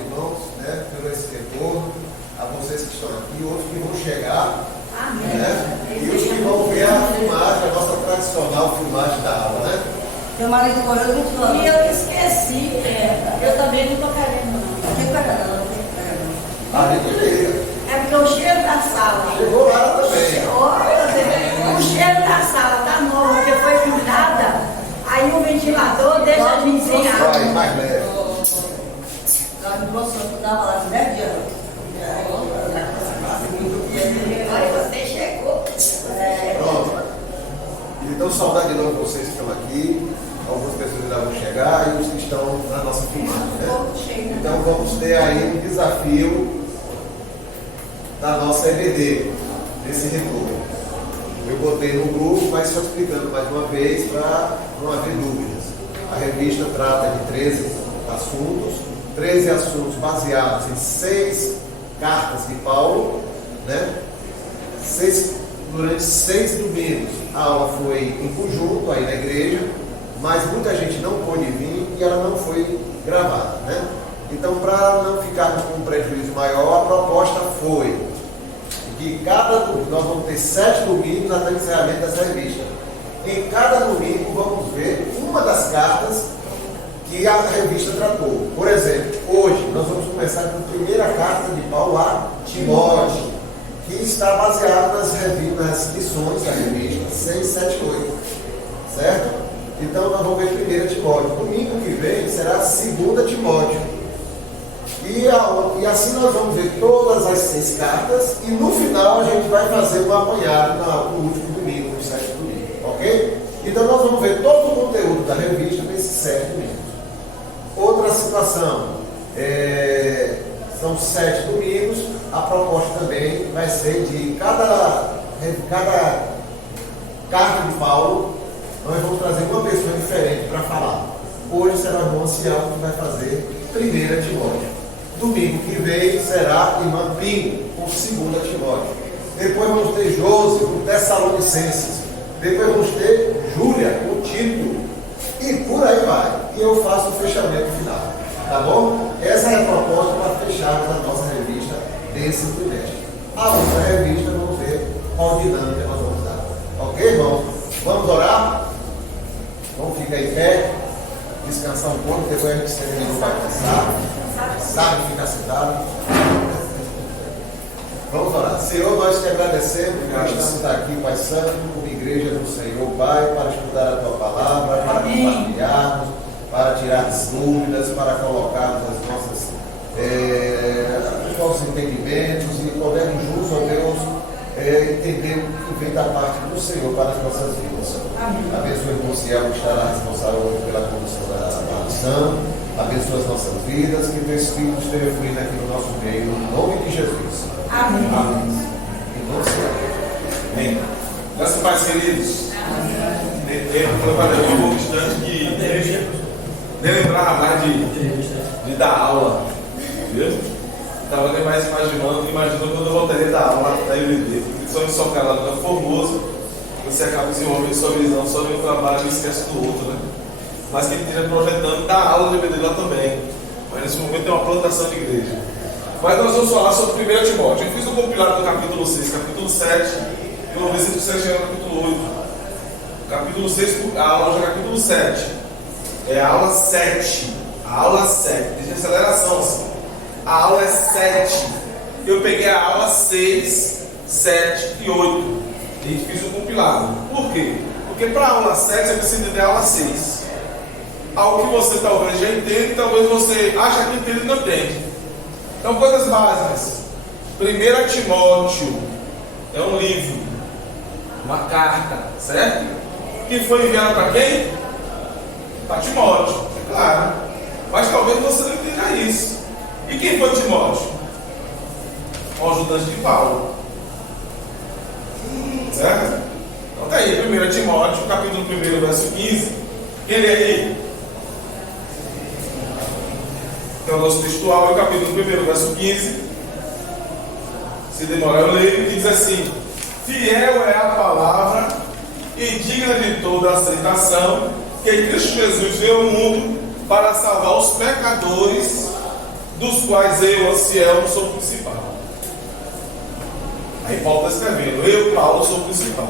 irmãos, né, pelo esse retorno, a vocês que estão aqui, outros que vão chegar, né, e os que vão ver a filmagem, a nossa tradicional filmagem da aula, né? Meu marido correu muito falando. E eu esqueci, eu também não estou querendo, não. Não tem que pagar, não tem que pagar, não. A gente liga. É porque o cheiro da sala. Chegou lá também. Olha, o cheiro da sala tá novo, porque foi pintada. Aí o ventilador deixa a gente sem Vai, água. mais leve. Nós não posso dar uma lá de 10 dias. Olha, você chegou. Pronto. Então, saudade de novo vocês que estão aqui. Algumas pessoas ainda vão chegar e os que estão na nossa filmagem, né? Então, vamos ter aí um desafio da nossa EBD, desse retorno. Eu botei no grupo, mas só explicando mais uma vez para não haver dúvidas. A revista trata de 13 assuntos baseados em 6 cartas de Paulo, né? Durante 6 domingos a aula foi em conjunto aí na igreja, mas muita gente não pôde vir e ela não foi gravada, né? Então, para não ficarmos com um prejuízo maior, a proposta foi que nós vamos ter 7 domingos até o encerramento dessa revista. Em cada domingo vamos ver uma das cartas que a revista tratou. Por exemplo, hoje nós vamos começar com a primeira carta de Paulo a Timóteo, que está baseado nas lições da revista 6, 7, 8. Certo? Então nós vamos ver primeiro Timóteo. Domingo que vem será 2 Timóteo. E assim nós vamos ver todas as 6 cartas e no final a gente vai fazer um apanhado no último domingo, no 7º domingo, ok? Então nós vamos ver todo o conteúdo da revista nesses 7 domingos. Outra situação, são 7 domingos, a proposta também vai ser de cada carta de Paulo, nós vamos trazer uma pessoa diferente para falar. Hoje será o irmão Ancião que vai fazer 1 Timóteo. Domingo que vem será irmã Pinho, com 2 Timóteo. Depois vamos ter Josi, com Tessalonicenses. Depois vamos ter Júlia, com Tito. E por aí vai. E eu faço o fechamento final. Tá bom? Essa é a proposta para fecharmos a nossa revista desse trimestre. A outra revista, vamos ver qual dinâmica nós vamos dar. Ok, irmão? Vamos orar? Vamos ficar em pé, descansar um pouco, depois a gente se vai passar. Sabe ficar sentado. Vamos orar. Senhor, nós te agradecemos por estar aqui, Pai Santo, como igreja do Senhor, Pai, para estudar a tua palavra, para compartilharmos, para tirar as dúvidas, para colocarmos os nossos entendimentos e podermos juntos, ó Deus, entender o que vem da parte do Senhor para as nossas vidas. Abençoe o irmão Ciel, que estará responsável pela condução da lição. Abençoa as nossas vidas, que o teu Espírito esteja fluindo aqui no nosso meio, no nome de Jesus. Amém. Amém. Em nome do Senhor. Amém. Graças a Deus, queridos. Eu falei um pouco distante que nem lembrava mais de dar aula. Viu? Estava nem mais imaginando quando eu voltaria da aula da IBD. Porque só em São Carlos é Formoso, você acaba desenvolvendo sua visão só de um trabalho e esquece do outro, né? Mas que esteja projetando dar aula de IBD lá também. Mas nesse momento tem uma plantação de igreja. Mas nós vamos falar sobre 1 Timóteo. Eu fiz um compilado do capítulo 6, capítulo 7, e vamos ver se você chega no capítulo 8. Capítulo 6, a aula já é capítulo 7. É a aula 7. A aula 7. Deixa aceleração assim. A aula é 7. Eu peguei a aula 6, 7 e 8. E fiz um compilado. Por quê? Porque para a aula 7 você precisa entender a aula 6. Algo que você talvez já entende, talvez você acha que entende e não entende. Então, coisas básicas. 1 Timóteo é um livro, uma carta, certo? Que foi enviado para quem? Para Timóteo, é claro. Mas talvez você não entenda isso. E quem foi Timóteo? O ajudante de Paulo. Certo? Então tá aí, 1 Timóteo, capítulo 1, verso 15. Quem lê aí? Então, o nosso textual é o capítulo 1, verso 15. Se demorar eu leio, que diz assim: fiel é a palavra e digna de toda aceitação, que Cristo Jesus veio ao mundo para salvar os pecadores, dos quais eu, Anselmo, sou o principal. Aí Paulo está escrevendo, eu, Paulo, sou o principal.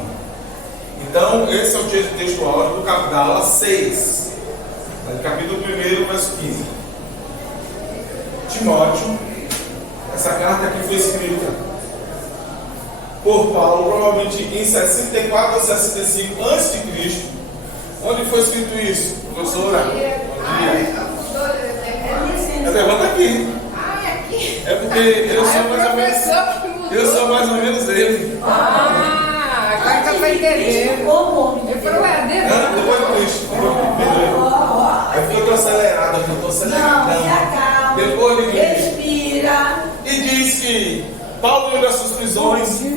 Então, esse é o texto áureo da aula 6, capítulo 1, verso 15. Timóteo, essa carta aqui foi escrita por Paulo, provavelmente em 64 ou 65 a.C. Onde foi escrito isso, professora? Bom dia. Levanta aqui. É porque eu sou mais ou menos ele. Agora que eu vou entender. Depois eu deixo. É porque eu estou acelerado, eu estou acelerado. Não, se acalma. Depois ele respira. e diz que Paulo indo das suas prisões. Porque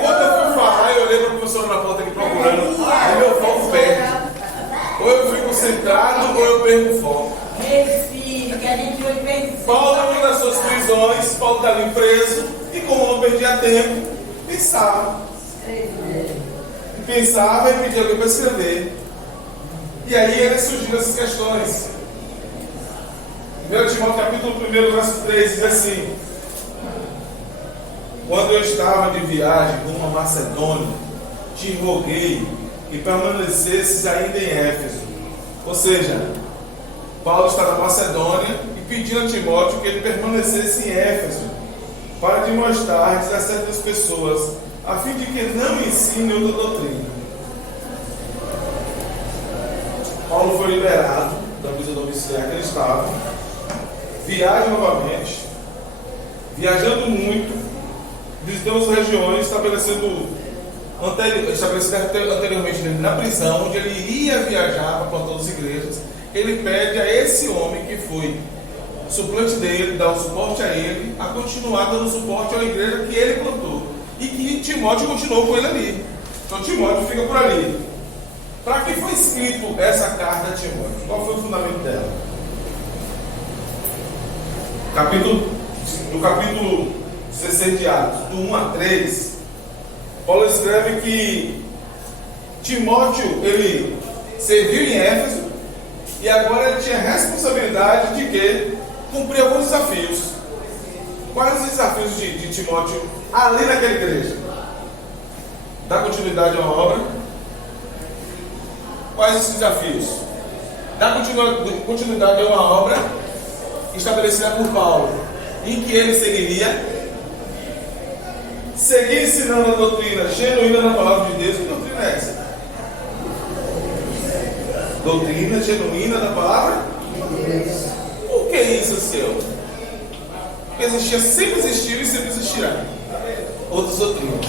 quando eu fui falar, eu olhei para o professor na porta aqui procurando. Aí meu foco perde. Ou eu fico centrado ou eu perco o foco. Respira, que a gente vai pensar. Paulo indo das suas prisões, Paulo estava ali preso. E como não perdia tempo, pensava e pedia alguém para escrever. E aí ele surgiram essas questões. 1 Timóteo capítulo 1, verso 3 diz assim: quando eu estava de viagem rumo a Macedônia, te roguei que permanecesses ainda em Éfeso. Ou seja, Paulo está na Macedônia e pedindo a Timóteo que ele permanecesse em Éfeso, para demonstrar a certas pessoas, a fim de que não ensine outra doutrina. Paulo foi liberado da prisão domiciliar que ele estava, viaja novamente, viajando muito, visitando as regiões, estabelecendo anteriormente na prisão, onde ele iria viajar para plantar as igrejas. Ele pede a esse homem que foi suplente dele, dar o suporte a ele, a continuar dando suporte à igreja que ele plantou. E que Timóteo continuou com ele ali. Então Timóteo fica por ali. Para que foi escrito essa carta a Timóteo? Qual foi o fundamento dela? No capítulo 16 de Atos, do 1 a 3, Paulo escreve que Timóteo, ele serviu em Éfeso e agora ele tinha responsabilidade de quê? Cumprir alguns desafios. Quais os desafios de Timóteo ali naquela igreja? Dar continuidade a uma obra. Quais os desafios? Dar continuidade a uma obra estabelecida por Paulo, em que ele seguir ensinando a doutrina genuína da palavra de Deus. Que doutrina é essa? Doutrina genuína da palavra de Deus. Por que isso, seu? Porque sempre existiu e sempre existirá outras doutrinas.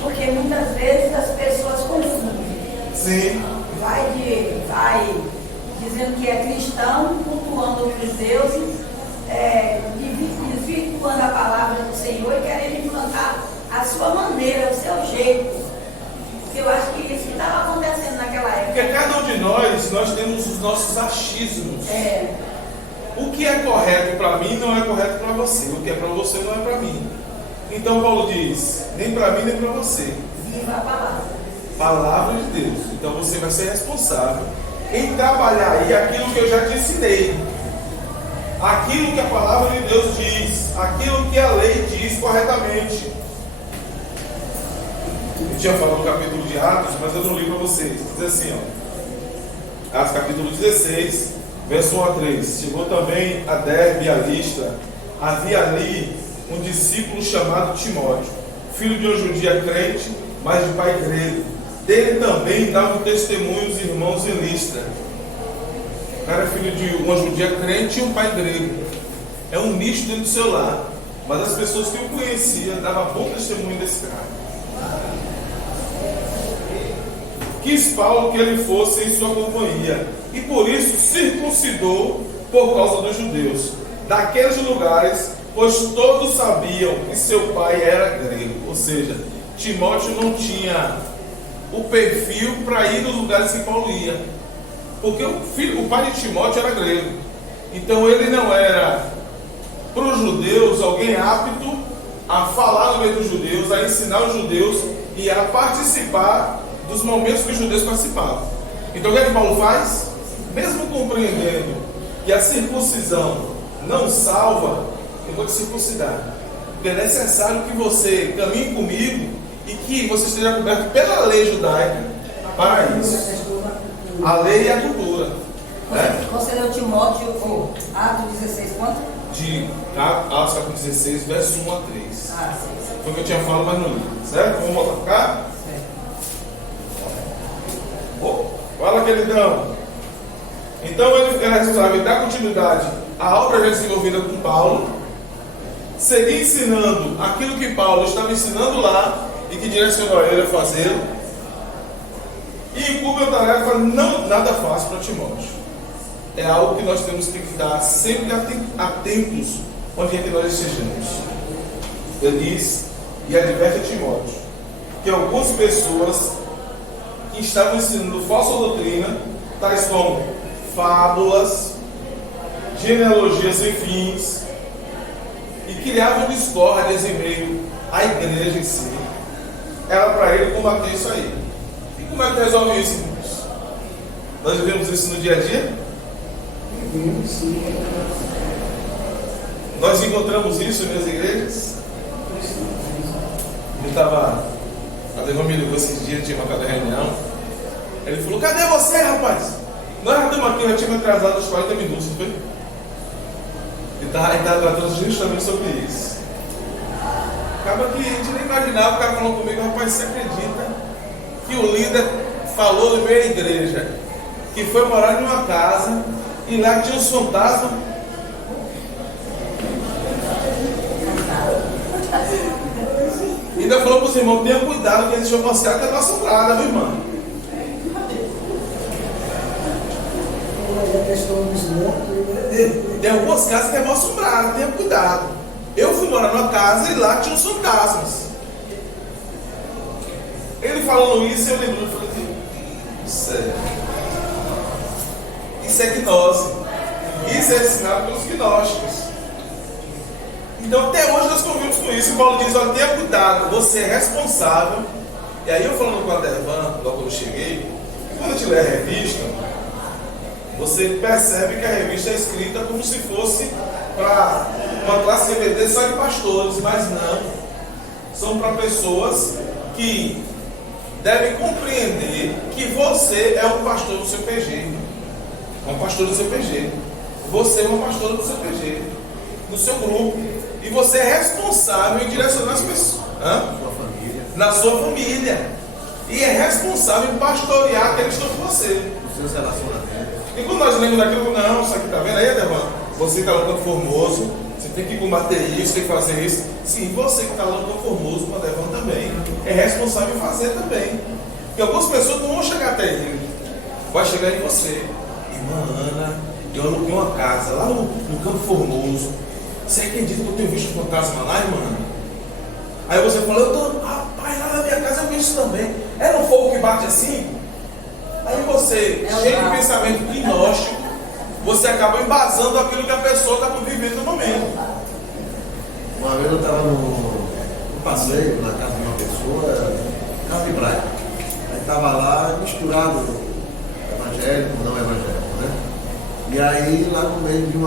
Porque muitas vezes as pessoas confundem. Sim. Vai dizendo que é cristão, cultuando outros deuses, desvirtuando a palavra do Senhor e querendo implantar a sua maneira, o seu jeito. Porque eu acho que isso estava acontecendo naquela época. Porque cada um de nós temos os nossos achismos. O que é correto para mim não é correto para você. O que é para você não é para mim. Então Paulo diz, nem para mim nem para você. Viva a palavra. Palavra de Deus. Então você vai ser responsável em trabalhar aí aquilo que eu já te ensinei. Aquilo que a palavra de Deus diz. Aquilo que a lei diz corretamente. Eu tinha falado no capítulo de Atos, mas eu não li para vocês. Diz assim, ó. Atos capítulo 16, verso 1 a 3. Chegou também a Derbe e a Listra. Havia ali um discípulo chamado Timóteo, filho de uma judia crente, mas de pai grego. Dele também davam testemunho os irmãos em Listra. O cara é filho de uma judia crente e um pai grego. É um misto dentro do seu lar. Mas as pessoas que o conheciam davam bom testemunho desse cara. Quis Paulo que ele fosse em sua companhia, e por isso circuncidou por causa dos judeus daqueles lugares, pois todos sabiam que seu pai era grego. Ou seja, Timóteo não tinha o perfil para ir nos lugares que Paulo ia, porque o pai de Timóteo era grego. Então ele não era para os judeus alguém apto a falar no meio dos judeus, a ensinar os judeus e a participar dos momentos que os judeus participavam. Então o que é que Paulo faz? mesmo compreendendo que a circuncisão não salva, eu vou te circuncidar. Porque é necessário que você caminhe comigo e que você esteja coberto pela lei judaica para isso. A lei e a cultura. Né? Você leu Timóteo, Atos 16, quanto? De Atos capítulo 16, verso 1 a 3. Ah, sim. Foi o que eu tinha falado, mas não li. Certo? Vamos voltar para cá? Fala, queridão. Então ele é responsável de dar continuidade à obra já desenvolvida com Paulo, seguir ensinando aquilo que Paulo estava ensinando lá e que direcionou ele a fazê-lo, e incumbe a tarefa não nada fácil para Timóteo. É algo que nós temos que estar sempre atentos onde é que nós estejamos. Ele diz e adverte a Timóteo que algumas pessoas que estavam ensinando falsa doutrina, tais como fábulas, genealogias sem fins, e criavam discórdias em meio à igreja em si. Era para ele combater isso aí. E como é que resolve isso, irmãos? Nós vivemos isso no dia a dia? Nós encontramos isso nas igrejas? Eu estava até comigo esses dias, tinha uma cada reunião. Ele falou: cadê você, rapaz? Nós já estamos aqui, já tínhamos atrasado os 40 minutos, não foi? Ele está tratando justamente sobre isso. Acaba que a gente nem imaginava, o cara falou comigo: rapaz, você acredita que o líder falou no meio da igreja que foi morar em uma casa e lá tinha uns fantasmas? E ainda falou para os irmãos: tenha cuidado, que eles vão mostrar que é assombrada, meu irmão. Tem algumas casas que é mal assombrada, tenha cuidado. Eu fui morar numa casa e lá tinha uns fantasmas. Ele falando isso, eu lembro, eu falei assim: isso é gnose. Isso é ensinado pelos gnósticos. Então até hoje nós convivemos com isso. E Paulo diz: olha, tenha cuidado, você é responsável. E aí eu falando com a Dervan, logo quando eu cheguei, quando eu te ler a revista, você percebe que a revista é escrita como se fosse para uma classe CVD só de pastores, mas não. São para pessoas que devem compreender que você é um pastor do seu PG. Um pastor do seu PG. Você é uma pastora do seu PG, do seu grupo. E você é responsável em direcionar as pessoas. Na sua família. E é responsável em pastorear aqueles que estão com você. Os seus relacionamentos. E quando nós lemos daquilo, não, isso aqui está vendo aí, Adevan? Você que está lá no Formoso, você tem que combater isso, tem que fazer isso. Sim, você que está lá no Formoso, o Adevan também, é responsável em fazer também. Porque algumas pessoas não vão chegar até ele, vai chegar em você. Irmã Ana, eu aluguei uma casa lá no Campo Formoso. Você acredita que eu tenho visto fantasma lá, irmã? Aí você fala: rapaz, lá na minha casa eu vi isso também. Era um fogo que bate assim? Aí você, cheio de pensamento gnóstico, você acaba embasando aquilo que a pessoa está vivendo no momento. Uma vez eu estava no passeio na casa de uma pessoa, casa de praia. Aí estava lá misturado evangélico, não evangélico, né? E aí lá no meio de um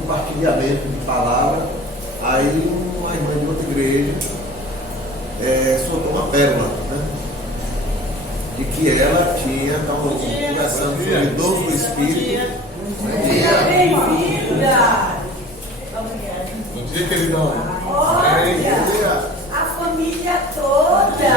compartilhamento de palavra, aí uma irmã de outra igreja soltou uma pérola, né? De que ela tinha, estava conversando sobre dons do Espírito. Bem-vinda! Bom dia, queridão. Olha, a família toda!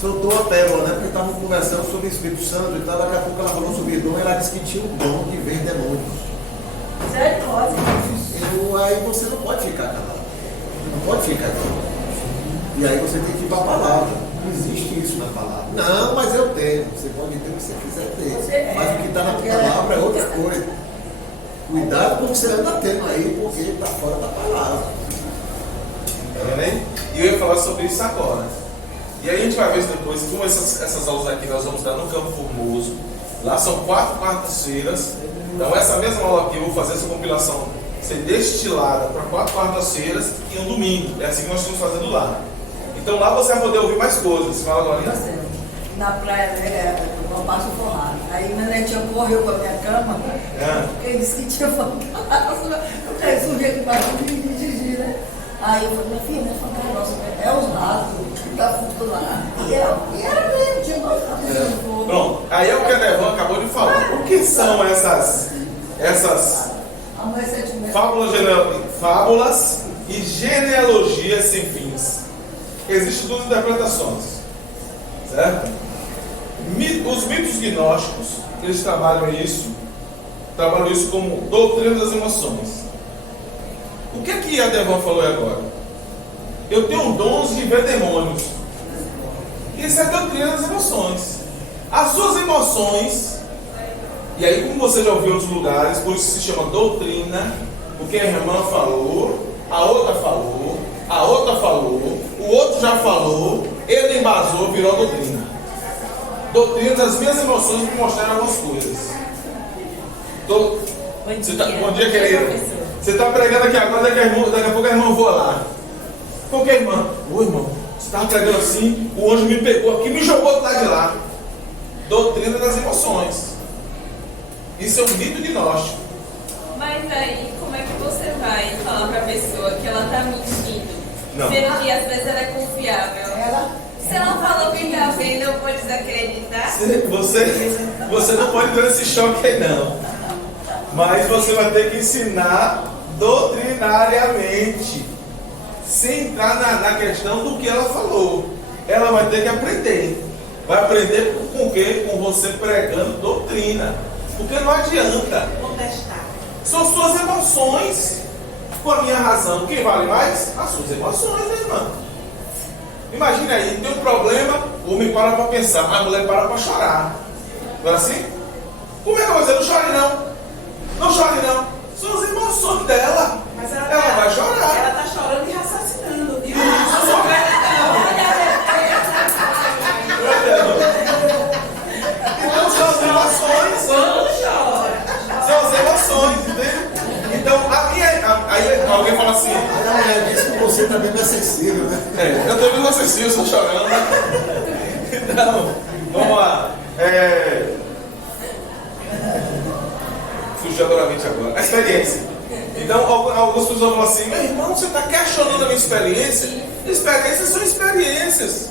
Soltou a pérola, né? Porque estavam conversando sobre o Espírito Santo e tal. Daqui a pouco ela falou sobre dom e ela disse que tinha um dom de ver demônios. Misericórdia. Aí você não pode ficar calado. Não pode ficar calado. E aí você tem que ir para a palavra. Não existe isso na palavra. Não, mas eu tenho. Você pode ter o que você quiser ter. Mas o que está na palavra é outra coisa. Cuidado com o que você anda tendo aí, porque está fora da palavra. Tá vendo aí? E eu ia falar sobre isso agora. E aí a gente vai ver depois, como essas aulas aqui nós vamos dar no Campo Formoso. Lá são 4 quartas-feiras. Então essa mesma aula aqui, eu vou fazer essa compilação ser destilada para 4 quartas-feiras e um domingo. É assim que nós estamos fazendo lá. Então lá você vai poder ouvir mais coisas. Fala, Glorinha. na praia, né, uma parte forrada. Aí minha netinha correu com a minha cama, porque ele disse que tinha fantasma. Eu subi aqui embaixo de Gigi, né? Aí eu falei, minha filha, nossa, é os ratos que tá tudo lá. E era mesmo, tinha dois ratos. Pronto, aí é o que a Devan acabou de falar. O que são essas fábulas e genealogias sem fins? Existem duas interpretações, certo? Os mitos gnósticos, eles trabalham isso como doutrina das emoções. O que é que a Devan falou agora? Eu tenho dons de ver demônios. Isso é doutrina das emoções. As suas emoções, e aí como você já ouviu em outros lugares, por isso se chama doutrina, porque a irmã falou, a outra falou, a outra falou, o outro já falou, ele embasou, virou doutrina. Doutrina das minhas emoções me mostraram algumas coisas. Bom dia, querido. Você está pregando aqui agora, daqui a pouco a irmã voa lá. Por que, irmã? Ô, irmão, você estava pregando assim, o anjo me pegou aqui e me jogou do lado de lá. Doutrina das emoções. Isso é um mito gnóstico. Mas aí, como é que você vai falar para a pessoa que ela está mentindo? Não. Sendo que às vezes ela é confiável. Se ela falou que está vendo, eu vou desacreditar? Você não pode ter esse choque aí, não. Mas você vai ter que ensinar doutrinariamente, sem entrar na questão do que ela falou. Ela vai ter que aprender. Vai aprender com o quê? Com você pregando doutrina. Porque não adianta. Contestar. São suas emoções. Com a minha razão, quem vale mais? As suas emoções, né, irmã? Imagina aí, tem um problema, o homem para para pensar, a mulher para chorar. Não é assim? Como é que eu vou dizer? Não chore não. Não chore não. São as emoções dela. Mas ela vai chorar. Ela está chorando e raciocinando. Viu? Então são as emoções. Quando chora. São as emoções, entendeu? Então, aí alguém fala assim. Ela disse que você também não é sensível, né? Eu estou vendo você estou chorando. Então, vamos lá. Fugiu agora a mente agora. A experiência. Então, algumas pessoas falam assim: meu irmão, você está questionando a minha experiência? Experiências são experiências.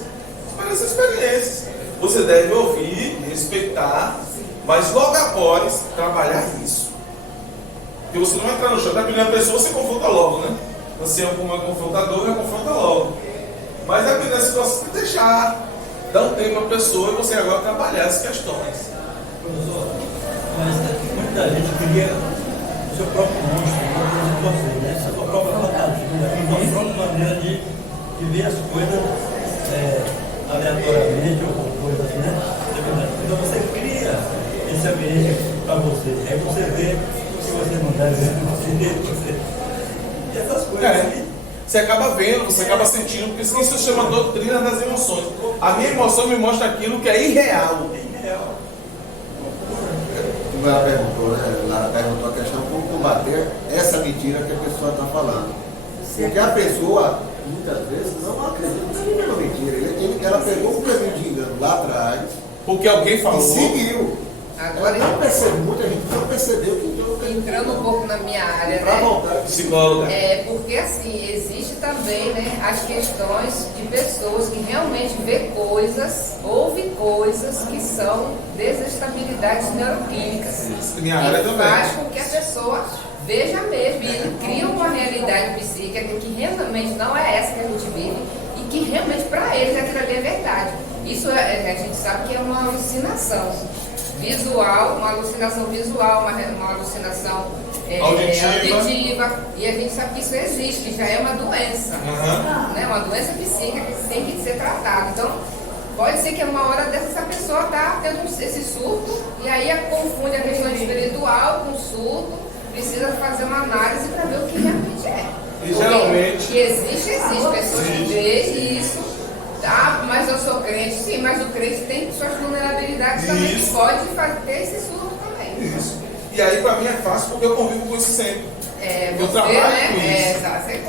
Experiências são experiências. Você deve ouvir, respeitar, mas logo após trabalhar isso. Porque você não vai entrar no chão. Na primeira pessoa você confronta logo, né? Você é um confrontador, confronta logo. Mas a primeira situação você deixar. Dá um tempo para a pessoa e você agora trabalhar as questões. Professor, mas muita gente cria o seu próprio monstro, você, né? A sua própria fantasia, a sua própria maneira de ver as coisas aleatoriamente ou coisas assim, né? Então você cria esse ambiente para você, aí você vê o que você não deve ver, e essas coisas aí. Você acaba vendo, você acaba sentindo, porque isso se chama doutrina das emoções. A minha emoção me mostra aquilo que é irreal. Como ela perguntou, né? Ela perguntou a questão como combater essa mentira que a pessoa está falando. Porque a pessoa, muitas vezes, não acredita na mentira. Ela pegou um caminho de engano lá atrás. Porque alguém falou. E seguiu. Agora, Ela não percebeu, muita gente não percebeu que entrou no caminho. entrando um pouco na minha área, Para né? voltar. Psicóloga. Porque assim, existe também, né, as questões de pessoas que realmente vê coisas, ouve coisas que são desestabilidades neuroquímicas. Minha área E também. faz com que a pessoa veja mesmo, e ele cria uma realidade psíquica que realmente não é essa que a gente vive e que realmente para eles aquilo ali é verdade. Isso a gente sabe que é uma alucinação visual, uma alucinação visual, uma alucinação auditiva, e a gente sabe que isso existe, já é uma doença, né? Uma doença psíquica que tem que ser tratada. Então, pode ser que uma hora dessa essa pessoa está tendo esse surto, e aí confunde a questão espiritual com surto, precisa fazer uma análise para ver o que realmente é. E geralmente. Que existe, pessoas que veem isso. Ah, mas eu sou crente, sim, mas o crente tem suas vulnerabilidades também, que pode ter esse surto também. Isso. E aí para mim é fácil porque eu convivo com isso sempre. Eu Você, trabalho né? com isso.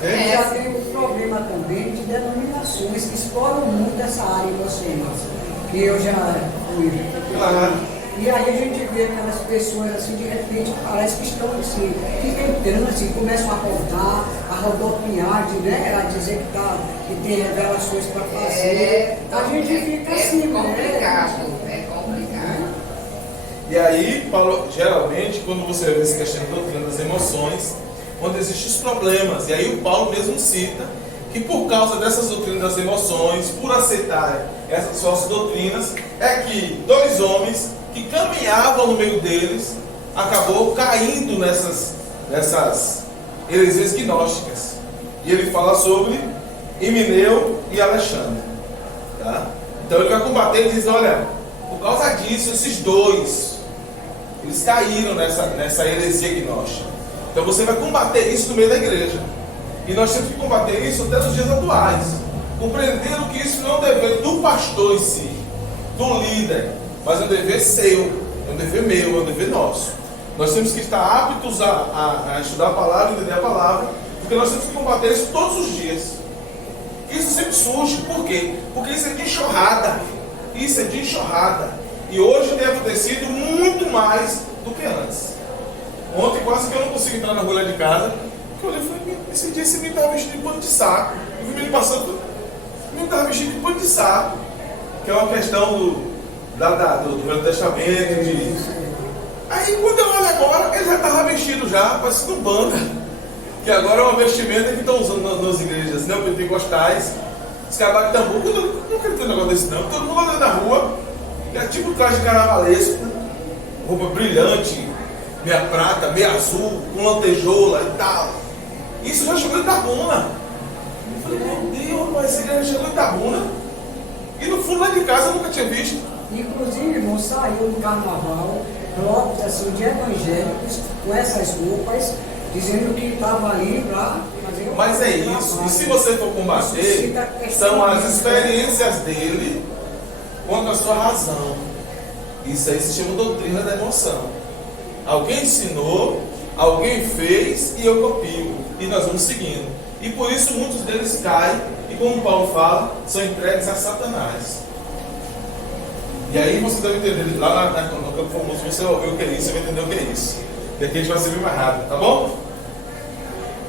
Você Já tem um problema também de denominações que exploram muito essa área em vocês. que eu já fui. Claro. E aí a gente vê aquelas pessoas assim, de repente, parece que estão assim, ficam entrando assim, começam a rodar, a rodopiar, né? A dizer que tem revelações para fazer. A gente fica assim, complicado, é complicado. E aí, Paulo, geralmente, quando você vê essa questão da doutrina das emoções, onde existem os problemas, e aí o Paulo mesmo cita que por causa dessas doutrinas das emoções, por aceitarem essas falsas doutrinas, é que dois homens que caminhavam no meio deles acabou caindo nessas heresias gnósticas. E ele fala sobre Himeneu e Alexandre, tá? Então ele vai combater e diz, olha, por causa disso, esses dois eles caíram nessa heresia gnóstica. Então você vai combater isso no meio da igreja. E nós temos que combater isso até nos dias atuais, compreendendo que isso não é um dever do pastor em si, do líder, mas é um dever seu, é um dever meu, é um dever nosso. Nós temos que estar aptos a estudar a palavra, entender a palavra, porque nós temos que combater isso todos os dias. Isso sempre surge, por quê? Porque isso é de enxurrada. Isso é de enxurrada. E hoje tem acontecido muito mais do que antes. Ontem quase que eu não consigo entrar na rua de casa, porque eu olhei e falei, esse dia esse menino estava vestido de pano de saco. Eu vi ele passando, o menino estava vestido de pano de saco, que é uma questão do Velho Testamento. Aí quando eu olho agora, ele já estava vestido já, parecendo um banda. Que agora é uma vestimenta que estão usando nas igrejas neopentecostais. Os caras de tambor, eu não acredito num negócio desse não. Todo mundo andando na rua, é tipo traje carnavalesco, roupa brilhante, meia prata, meia azul, com lantejoula e tal. Isso já chegou em Itabuna. Eu falei, meu Deus, rapaz, essa igreja chegou em Itabuna. E no fundo lá de casa eu nunca tinha visto. Inclusive, irmão, saiu no carnaval, blocos assim, de evangélicos com essas roupas, dizendo que estava ali para fazer. Mas é isso, e se você for combater, são as experiências dele contra a sua razão. Isso aí se chama doutrina da emoção. Alguém ensinou, alguém fez e eu copio. E nós vamos seguindo. E por isso muitos deles caem, e como Paulo fala, são entregues a Satanás. E aí você deve entender, lá no campo famoso, você vai ver o que é isso, você vai entender o que é isso. E aqui a gente vai ser bem mais rápido, tá bom?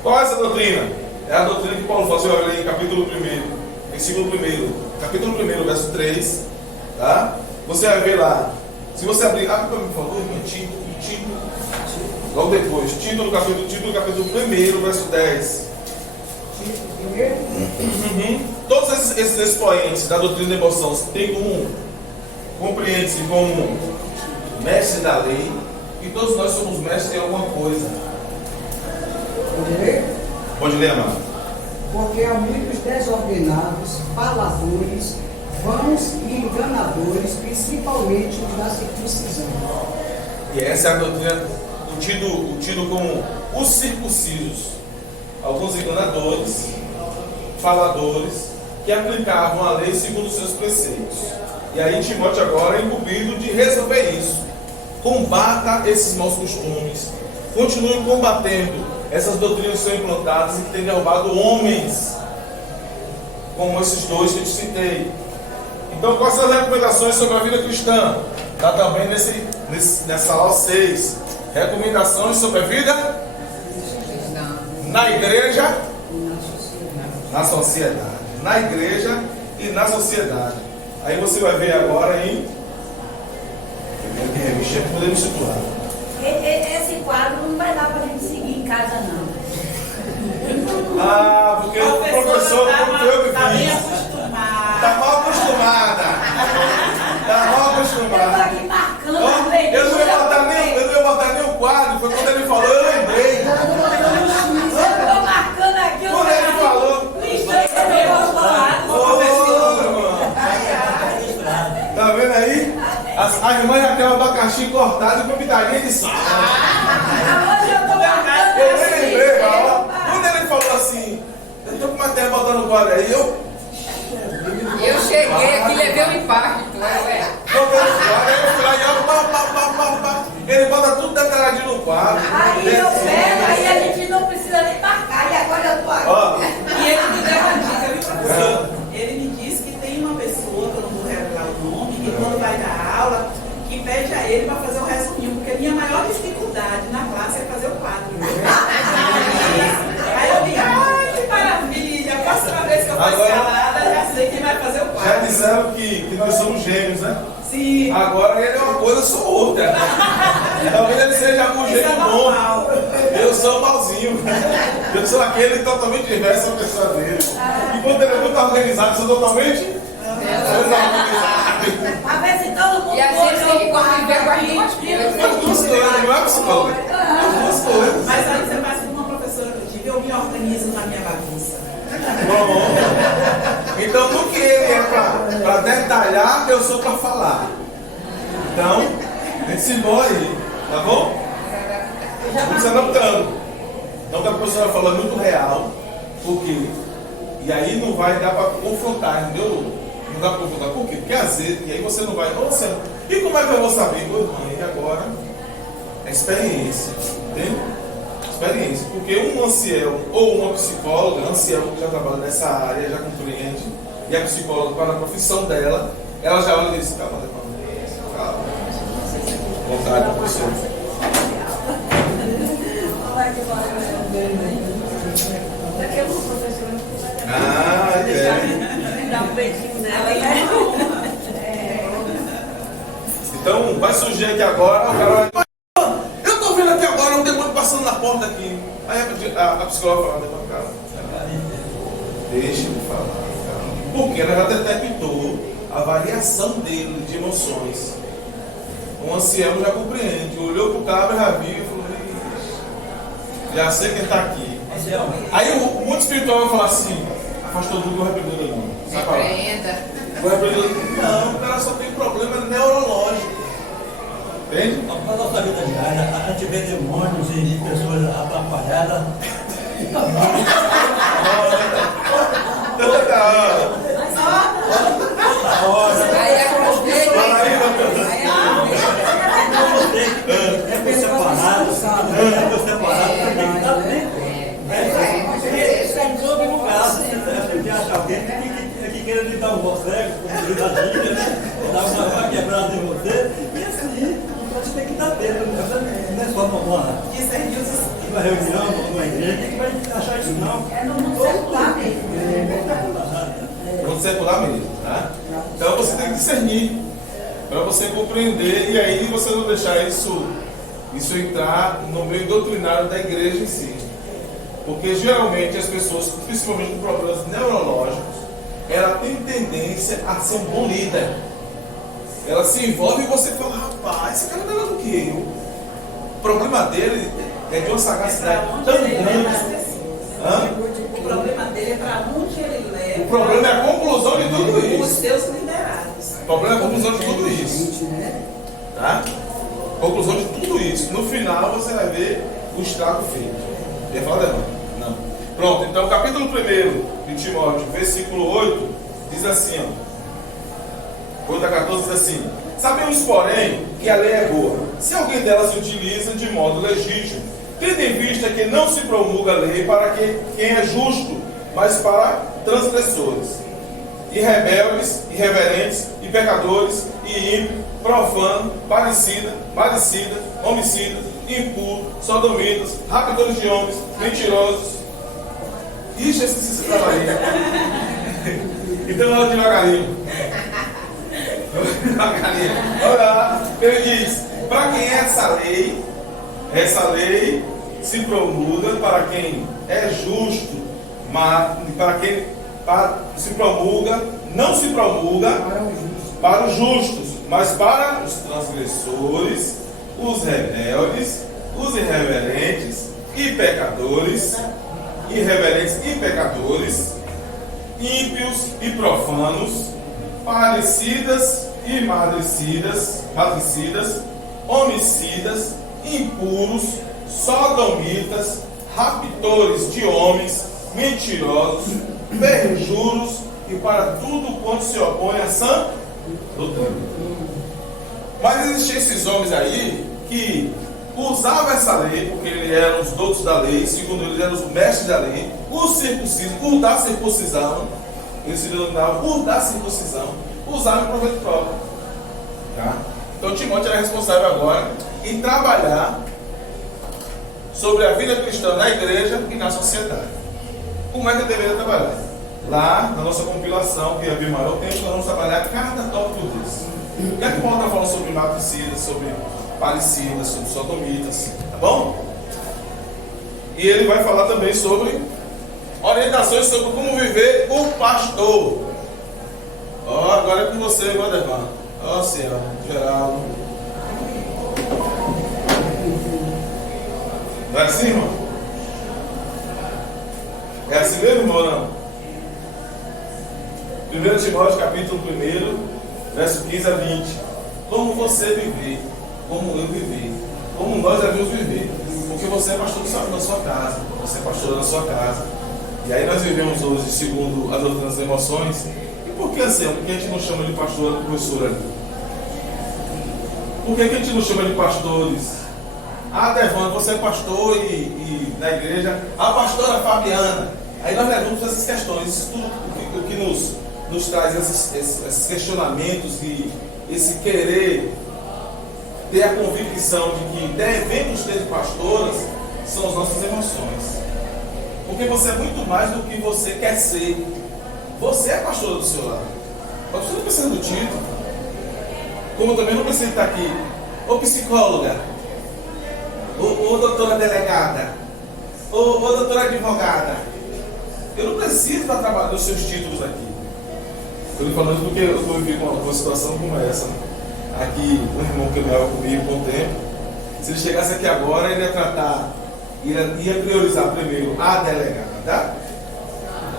Qual é essa doutrina? É a doutrina que Paulo fala, você vai ler em capítulo 1, versículo 1, capítulo 1, verso 3, tá? Você vai ver lá, se você abrir, por favor, Tito, logo depois, Tito no capítulo 1, verso 10. Todos esses expoentes da doutrina da emoção têm compreende-se como mestre da lei, e todos nós somos mestres em alguma coisa. Pode ler? Pode ler, amado. Porque há muitos desordenados, faladores, vãos e enganadores, principalmente os da circuncisão. E essa é a doutrina, o tido como os circuncisos. Alguns enganadores, faladores, que aplicavam a lei segundo os seus preceitos. E aí Timóteo agora é incumbido de resolver isso. Combata esses maus costumes. Continue combatendo essas doutrinas que são implantadas e que têm derrubado homens, como esses dois que eu te citei. Então, quais são as recomendações sobre a vida cristã? Está também nessa aula 6. Recomendações sobre a vida na igreja, na sociedade. Na igreja e na sociedade. Aí você vai ver agora em revista, podemos situar. Esse quadro não vai dar para a gente seguir em casa, não. Porque o professor está bem acostumado. Está mal acostumada. Está mal acostumada. Eu estou aqui marcando a Eu não ia botar nem o quadro, foi quando ele falou, eu lembrei. Eu estou marcando aqui o quando ele falou. O instante do meu lado. Tá vendo aí? A irmã já tem um abacaxi cortado com pitadinha de sal. Hoje eu estou marcando Eu nem lembrei, quando ele falou assim, eu estou com uma terra botando o quadro aí, eu cheguei aqui e levei um impacto. botando o quadro, aí eu fui lá e pá. Ele bota tudo detalhadinho no quadro. Aí eu pego, aí a gente não precisa nem marcar, e agora eu estou aqui. E ele me deu uma dica, viu, professor? Ele me disse que tem uma pessoa, que eu não vou revelar o nome, a ele para fazer um resuminho, porque a minha maior dificuldade na classe é fazer o quadro. Aí eu digo, ai, que maravilha, a próxima vez que eu for escalada, já sei quem vai fazer o quadro. Já disseram que nós somos gêmeos, né? Sim. Agora ele é uma coisa, eu sou outra. Talvez ele seja um gêmeo bom. Eu sou o malzinho. Eu sou aquele totalmente diverso da pessoa dele. Enquanto ele é muito organizado, eu sou totalmente desorganizado. A ver se todo mundo E a gente tem que conviver com as duas coisas. As duas coisas, não é psicóloga. As duas coisas. Mas aí você faz como uma professora que eu tive, eu me organizo na minha bagunça. Bom, então no que ele é para detalhar, eu sou para falar. Então, a gente se embora aí, tá bom? Não precisa anotando. Não que a professora fala muito real, porque e aí não vai dar para confrontar, entendeu? Não dá para confrontar, por quê? Porque às vezes, e aí você não vai, nossa, e como é que eu vou saber? E agora, é experiência, entende? Experiência, porque um ancião ou uma psicóloga, ancião que já trabalha nessa área, já compreende, e a psicóloga para a profissão dela, ela já olha e diz, calma, calma, vontade, professor. Ah, é. Dá um beijinho nela. Então, vai surgir aqui agora, o cara vai... Eu tô vendo aqui agora um demônio passando na porta aqui. Aí a psicóloga fala, cara, deixa eu falar, cara. Porque ela já detectou a variação dele de emoções. Um ancião já compreende, olhou pro cabra, já viu e falou, já sei quem está aqui. Aí o mundo espiritual vai falar assim, afastou do mundo, repreendeu do mundo. Repreenda. Não, o cara só tem problema neurológico. Entende? Na nossa vida diária, a gente vê demônios e pessoas atrapalhadas. Toda hora. Aí aproveita. É por separado, tem que estar dentro. Isso é todo lugar. Você acha alguém que queira lhe dar um vocego, como lhe dá dica, dar uma quebrada em você, e assim, você tem que estar dentro. Não é só uma reunião, numa igreja, que vai achar isso não. É no mundo secular mesmo. No mundo secular mesmo, tá? Então você tem que discernir, para você compreender, e aí você não deixar isso entrar no meio doutrinário da igreja em si. Porque geralmente as pessoas, principalmente com problemas neurológicos, ela tem tendência a ser um bom líder. Ela se envolve e você fala, rapaz, esse cara não é do que eu. O problema dele é de uma sagacidade tão grande. O problema dele é para onde ele leva. O problema é a conclusão de tudo Os isso. seus liderados. O problema é a conclusão de tudo isso. Tá? Conclusão de tudo isso. No final você vai ver o estrago feito. Ia falar, não. Pronto, então capítulo 1 de Timóteo, versículo 8, diz assim, ó. 8 a 14 diz assim: sabemos, porém, que a lei é boa, se alguém dela se utiliza de modo legítimo, tendo em vista que não se promulga a lei para quem é justo, mas para transgressores, e rebeldes, irreverentes, e pecadores, e ímpios, profanos, parricidas, homicidas, impuros, sodomitas, raptores de homens, mentirosos. Ixi, esse trabalhinho. Então vamos devagarinho. Olha lá, ele diz: para quem é essa lei se promulga para quem é justo, mas para quem se promulga, não se promulga para os justos, mas para os transgressores, os rebeldes, os irreverentes e pecadores, ímpios e profanos, parricidas e madricidas, homicidas, impuros, sodomitas, raptores de homens, mentirosos, perjuros e para tudo quanto se opõe a sã doutrina. Mas existiam esses homens aí que usavam essa lei, porque eles eram os doutos da lei, segundo eles eram os mestres da lei, os circuncisos, o da circuncisão, eles se denominavam o da circuncisão, usavam em proveito próprio. Tá? Então Timóteo era responsável agora em trabalhar sobre a vida cristã na igreja e na sociedade. Como é que ele deveria trabalhar? Lá, na nossa compilação, que havia maior tempo, nós vamos trabalhar cada tópico desse. O que é que Paulo está falando sobre matricidas, sobre parecidas, sobre sodomitas, tá bom? E ele vai falar também sobre orientações sobre como viver o pastor. Ó, agora é com você, Vandervan. Ó, senhor, Geraldo. Não é assim, irmão? É assim mesmo, irmão, não? 1 Timóteo, capítulo 1, verso 15 a 20. Como você viver, como eu viver, como nós devemos viver. Porque você é pastor da sua casa, você é pastor da sua casa. E aí nós vivemos hoje segundo as doutrinas das emoções. E por que assim? Por que a gente não chama de pastor a professora ali? Por que a gente não chama de pastores? Ah, Devan, você é pastor e na igreja, a pastora Fabiana. Aí nós levamos essas questões, isso tudo o que nos traz esses questionamentos e esse querer ter a convicção de que devemos ter pastoras são as nossas emoções. Porque você é muito mais do que você quer ser. Você é pastora do seu lado. Mas você não precisa do título. Como eu também não precisa estar aqui. Ô psicóloga. Ô doutora delegada. Ô doutora advogada. Eu não preciso para trabalhar os seus títulos aqui. Estou lhe falando porque eu estou vivendo uma situação como essa. Aqui, um irmão que morava comigo com o tempo. Se ele chegasse aqui agora, ele ia tratar, ia priorizar primeiro a delegada.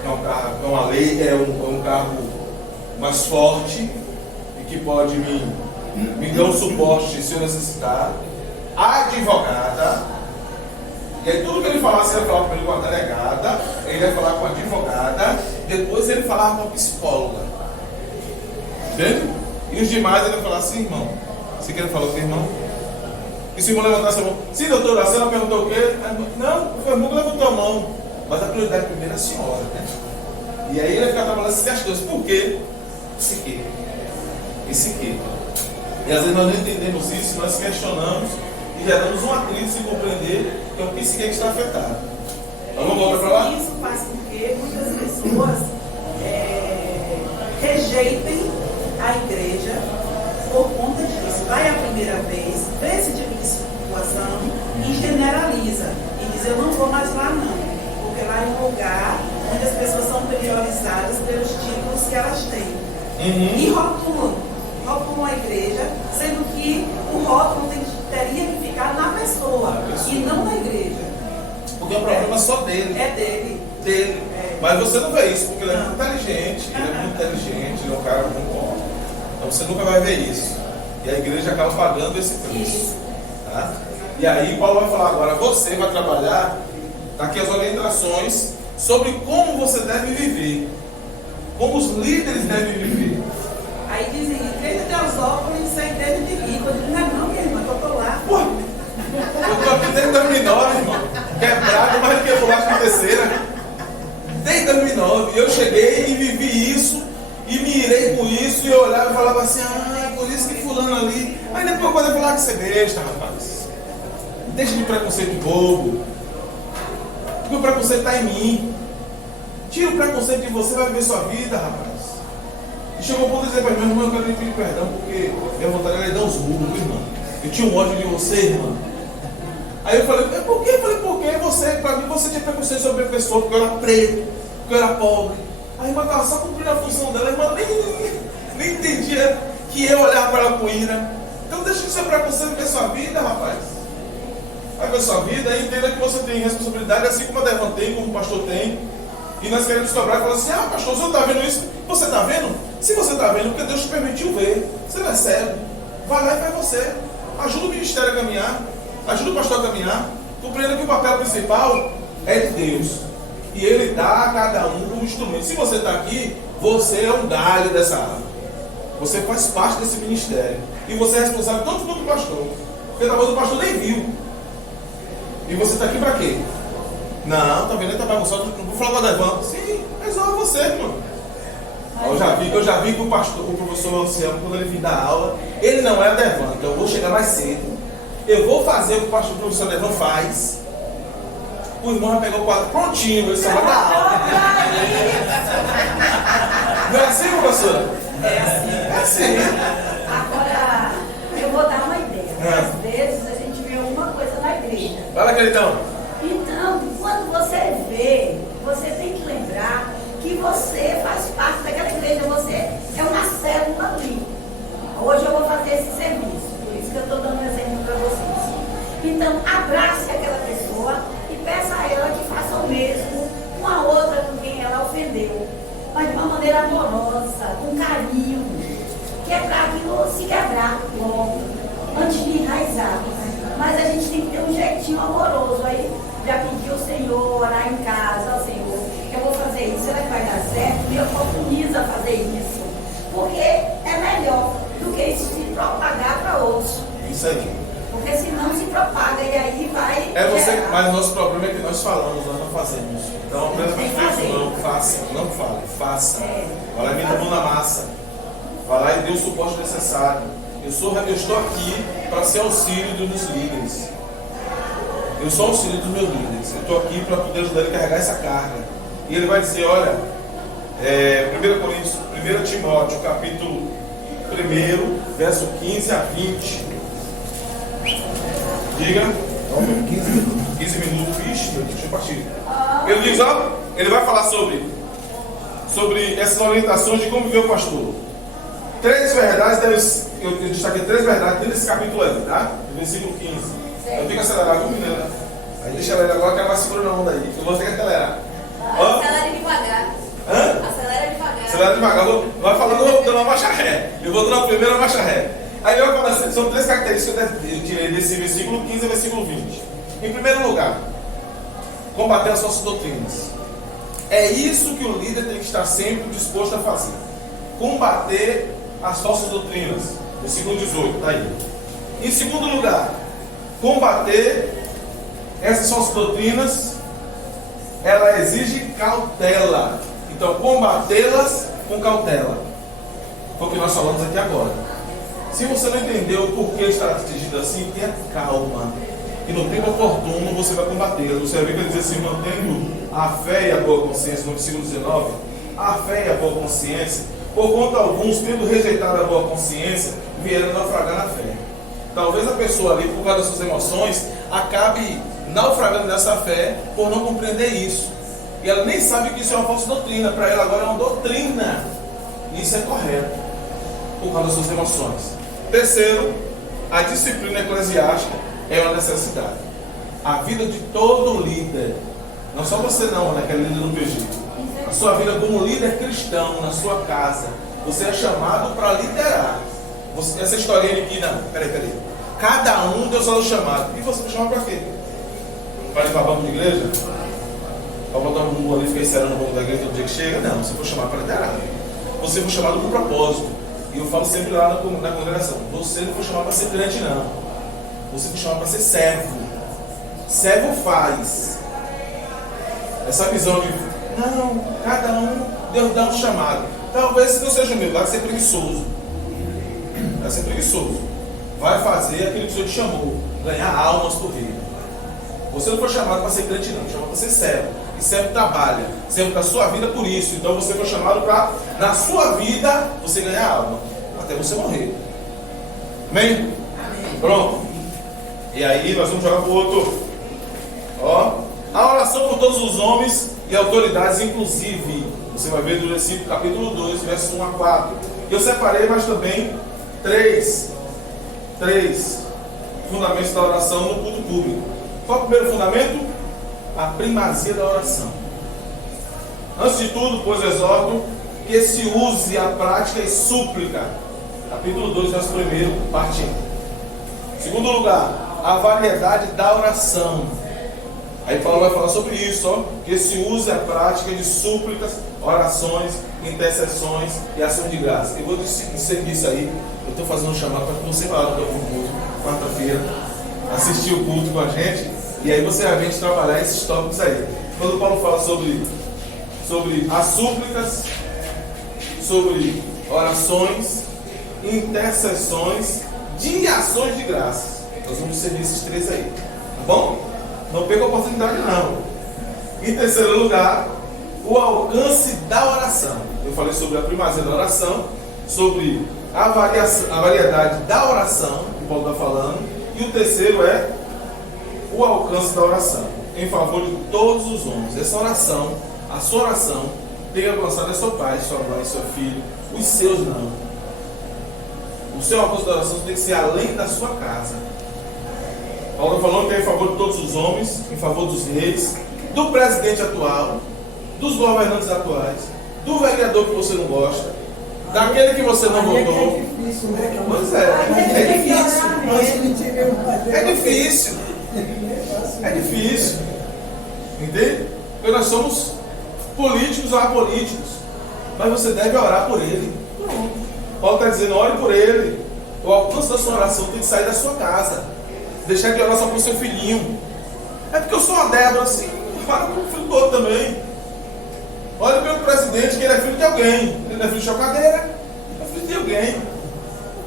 É um carro, é uma lei, é um carro mais forte e que pode me dar um suporte se eu necessitar. A advogada. E aí tudo que ele falasse, ele ia falar primeiro com a delegada, ele ia falar com a advogada, depois ele falava com a psicóloga. Entende? E os demais ele ia falar assim, irmão. Você quer falar com o irmão? E se o irmão levantasse a mão, sim, doutora, a senhora perguntou o quê? Não, o irmão levantou a mão. Mas a prioridade primeiro é a senhora, né? E aí ele ia ficar trabalhando essas questões. Por quê? Esse quê? Esse quê? E às vezes nós não entendemos isso, nós questionamos e já damos um atrito sem compreender que é o psique que está afetado. Então vamos voltar para lá? Isso faz com que muitas pessoas rejeitem a igreja por conta disso. Vai a primeira vez, vê esse tipo de situação e generaliza. E diz, eu não vou mais lá não. Porque lá é um lugar onde as pessoas são priorizadas pelos títulos que elas têm. E rotulam a igreja, sendo que o rótulo teria que ficar na pessoa e não na igreja. Porque é um problema só dele. É dele. Mas você não vê isso, porque ele é muito inteligente, ele é um cara muito bom. Então você nunca vai ver isso. E a igreja acaba pagando esse preço. Tá? E aí Paulo vai falar agora, você vai trabalhar aqui as orientações sobre como você deve viver. Como os líderes devem viver. Aí dizem, igreja de Osópolis, isso é igreja de rico. Eu digo, não, minha irmã, eu tô lá. Pô, eu tô aqui desde 2009, irmão. Quebrado, mas do que bolacha de terceira. Desde 2009, eu cheguei e vivi isso, e me irei com isso, e eu olhava e falava assim, por isso que fulano ali. Aí depois eu poder falar que você é besta, rapaz. Deixa de preconceito bobo. Porque o preconceito está em mim. Tira o preconceito de você, vai viver sua vida, rapaz. E chegou ao ponto de dizer para mim, irmão, eu quero lhe pedir perdão, porque minha vontade era dar uns murros, irmão. Eu tinha um ódio de você, irmão. Aí eu falei, por quê? Eu falei, porque você, para mim, você tinha preconceito sobre a pessoa, porque eu era preto, porque eu era pobre. Aí a irmã estava só cumprindo a função dela, a irmã nem entendia que eu olhava para ela com ira. Então deixa de ser preconceito ver sua vida, rapaz. Vai ver sua vida e entenda que você tem responsabilidade, assim como a Devan tem, como o pastor tem. E nós queremos cobrar e falar assim, pastor, você não está vendo isso? Você está vendo? Se você está vendo, porque Deus te permitiu ver. Você não é cego. Vai lá e faz você. Ajuda o ministério a caminhar. Ajuda o pastor a caminhar. Compreenda que o papel principal é de Deus. E Ele dá a cada um um instrumento. Se você está aqui, você é um galho dessa árvore. Você faz parte desse ministério. E você é responsável tanto quanto o pastor. Porque talvez o pastor nem viu. E você está aqui para quê? Não, tá vendo? Ele tá bagunçado. Não vou falar com a Devan. Sim, resolve você, irmão. Eu já vi que o professor Luciano, quando ele vir dar aula, ele não é Devan, então eu vou chegar mais cedo. Eu vou fazer o que o professor Devan faz. O irmão já pegou o quadro prontinho, ele só vai dar aula. Não é assim, professora? É assim. Agora, eu vou dar uma ideia. Às vezes a gente vê uma coisa na igreja. Fala, queridão. Então, quando você vê, você tem que lembrar que você faz parte daquela igreja, você é uma célula ali. Hoje eu vou fazer esse serviço, por isso que eu estou dando um exemplo para vocês. Então, abrace aquela pessoa e peça a ela que faça o mesmo com a outra com quem ela ofendeu, mas de uma maneira amorosa, com carinho, que é para aquilo se quebrar logo, antes de enraizar. Mas a gente tem que ter um jeitinho amoroso. Aí já pedir ao Senhor, orar em casa, ao Senhor, eu vou fazer isso, será que vai dar certo? Me oportuniza a fazer isso, porque é melhor do que isso se propagar para outros. Isso aí. Porque senão se propaga e aí vai. Mas o nosso problema é que nós falamos, nós não fazemos. Então aprenda para não faça, não fale, faça. Vai lá e meta a mão na massa. Vai lá e dê o suporte necessário. Eu estou aqui para ser auxílio dos líderes. Eu sou auxílio dos meus líderes. Eu estou aqui para poder ajudar ele a carregar essa carga. E ele vai dizer, olha, 1 Timóteo, capítulo 1, verso 15 a 20. Diga. 15 minutos. Vixe, meu Deus, deixa eu partir. Ele diz, ó, ele vai falar sobre essas orientações de como viver o pastor. 3 verdades, eu destaquei 3 verdades dentro desse capítulo aí, tá? No versículo 15. Eu tenho que acelerar, viu, menina? Aí deixa ela agora que ela vai segurando a onda aí. Eu vou ter que acelerar. Acelera devagar. Acelera devagar. Acelera devagar. Vai falando dando uma marcha ré. Eu vou dando a primeira marcha ré. Aí ele vai falar assim, são 3 características que eu tirei desse versículo 15 e versículo 20. Em primeiro lugar, combater as falsas doutrinas. É isso que o líder tem que estar sempre disposto a fazer. Combater as falsas doutrinas. Versículo 18, está aí. Em segundo lugar, combater essas falsas doutrinas, ela exige cautela. Então, combatê-las com cautela. Foi o que nós falamos aqui agora. Se você não entendeu o porquê está atingido assim, tenha calma. E no tempo oportuno você vai combater. Você vai ver que ele diz assim, mantendo a fé e a boa consciência, no versículo 19, a fé e a boa consciência, porquanto alguns, tendo rejeitado a boa consciência, vieram naufragar na fé. Talvez a pessoa ali, por causa das suas emoções, acabe naufragando nessa fé por não compreender isso. E ela nem sabe que isso é uma falsa doutrina. Para ela agora é uma doutrina. E isso é correto, por causa das suas emoções. Terceiro, a disciplina eclesiástica é uma necessidade. A vida de todo líder, não só você não, né, que é líder do PG, a sua vida como líder cristão na sua casa, você é chamado para liderar. Essa historinha de que, não, peraí. Cada um Deus dá o chamado. E você foi chamado para quê? Para levar banco de igreja? Para botar um bumbo ali e ficar encerrando o banco da igreja todo dia que chega? Não, você foi chamado para liderar. Você foi chamado com propósito. E eu falo sempre lá na congregação, você não foi chamado para ser crente, não. Você foi chamado para ser servo. Servo faz. Essa visão de, não, cada um, Deus dá um chamado. Talvez se não seja humilde, vai ser preguiçoso. Vai ser preguiçoso. Vai fazer aquilo que o Senhor te chamou, ganhar almas por reino. Você não foi chamado para ser crente, não. Foi chamado para ser servo. E servo trabalha. Servo da sua vida por isso. Então você foi chamado para, na sua vida, você ganhar alma. Até você morrer. Amém? Amém. Pronto. E aí nós vamos jogar para o outro. Ó. A oração por todos os homens e autoridades, inclusive. Você vai ver do versículo capítulo 2, verso 1 a 4. Eu separei, mas também três fundamentos da oração no culto público. Qual é o primeiro fundamento? A primazia da oração. Antes de tudo, pois exorto que se use a prática e súplica. Capítulo 2, verso 1, parte 1. Segundo lugar, a variedade da oração. Aí Paulo vai falar sobre isso, ó, que se use a prática de súplicas, orações, intercessões e ação de graça. Eu vou dizer isso aí. Eu estou fazendo um chamado para que você vá lá no culto, quarta-feira, assistir o culto com a gente, e aí você vai ver a gente trabalhar esses tópicos aí. Quando Paulo fala sobre as súplicas, sobre orações, intercessões de ações de graças. Nós vamos servir esses 3 aí, tá bom? Não perca a oportunidade não. Em terceiro lugar, o alcance da oração. Eu falei sobre a primazia da oração, sobre a variedade da oração, que o Paulo está falando, e o terceiro é o alcance da oração, em favor de todos os homens. Essa oração, a sua oração, tem alcançado seu pai, sua mãe, seu filho, os seus não. O seu alcance da oração tem que ser além da sua casa. Paulo está falando que é em favor de todos os homens, em favor dos reis, do presidente atual, dos governantes atuais, do vereador que você não gosta, daquele que você não votou. É difícil, né? Pois é difícil. É difícil. É difícil. Entende? Porque nós somos políticos ou apolíticos. Mas você deve orar por ele. Paulo está dizendo, ore por ele. O alcance da sua oração tem que sair da sua casa. Deixar de orar só para o seu filhinho. É porque eu sou uma Débora assim. Ora para o filho do outro também. Olha pelo presidente, que ele é filho de alguém. Ele não é filho de chocadeira. É filho de alguém.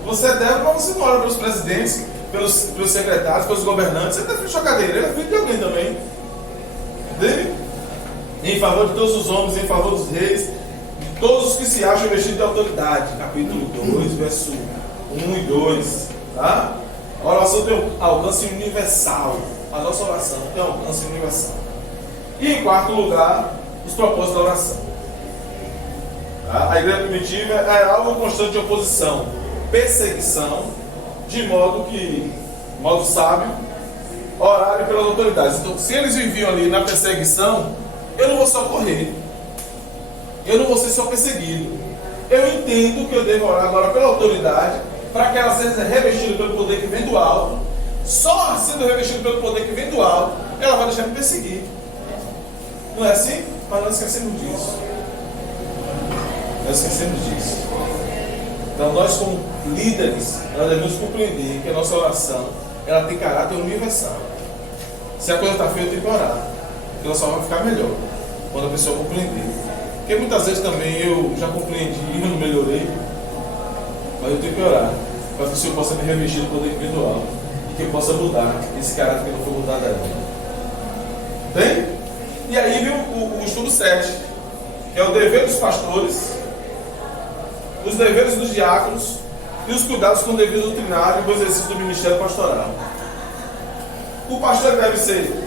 Você é Débora, mas você não ora pelos presidentes, pelos secretários, pelos governantes. Ele não é filho de chocadeira, ele é filho de alguém também. Entende? Em favor de todos os homens, em favor dos reis, de todos os que se acham vestidos de autoridade. Capítulo 2, verso 1 e 2. Tá? A oração tem um alcance universal. A nossa oração tem um alcance universal. E em quarto lugar, os propósitos da oração. Tá? A igreja primitiva é algo constante de oposição, perseguição, de modo sábio, orarem pelas autoridades. Então, se eles viviam ali na perseguição, eu não vou socorrer, eu não vou ser só perseguido. Eu entendo que eu devo orar agora pela autoridade, para que ela seja revestida pelo poder que vem do alto. Só sendo revestida pelo poder que vem do alto, ela vai deixar de perseguir. Não é assim? Mas nós esquecemos disso. Nós esquecemos disso. Então nós, como líderes, nós devemos compreender que a nossa oração, ela tem caráter universal. Se a coisa está feia, eu tenho que orar, porque ela só vai ficar melhor quando a pessoa compreender. Porque muitas vezes também eu já compreendi e não melhorei, mas eu tenho que orar para que o Senhor possa me revestir do poder individual e que eu possa mudar esse caráter que não foi mudado ainda. Tem? E aí vem o estudo 7, que é o dever dos pastores, os deveres dos diáconos e os cuidados com o devido doutrinário e o exercício do ministério pastoral. O pastor deve ser,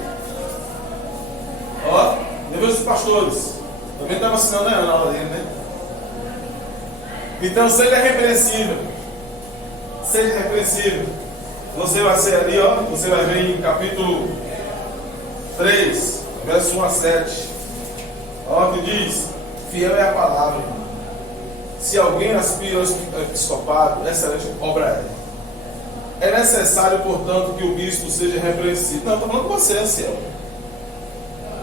deveres dos pastores. Também estava assinando na aula dele, né? Então seja repreensível. Seja repreensível. Você vai ser ali, você vai ver em capítulo 3, verso 1 a 7. Que diz: fiel é a palavra, irmão. Se alguém aspira ao episcopado, excelente obra é. É necessário, portanto, que o bispo seja repreensível. Não, estou falando com você, Anselmo.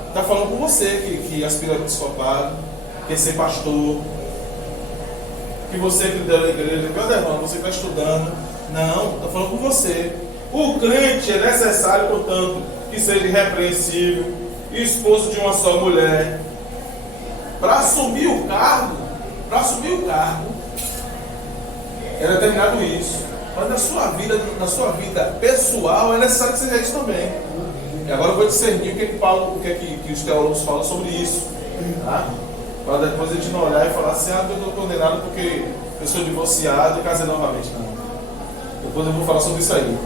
Está falando com você que aspira ao episcopado, quer ser pastor, que você que lidera a igreja, você está estudando. Não, está falando com você. O crente é necessário, portanto, que seja irrepreensível, esposo de uma só mulher. Para assumir o cargo, é determinado isso. Mas na sua vida pessoal, é necessário que seja isso também. E agora eu vou discernir o que os teólogos falam sobre isso. Tá? Para depois a gente não olhar e falar assim: eu estou condenado porque eu sou divorciado e casei novamente. Não. Depois eu vou falar sobre isso aí.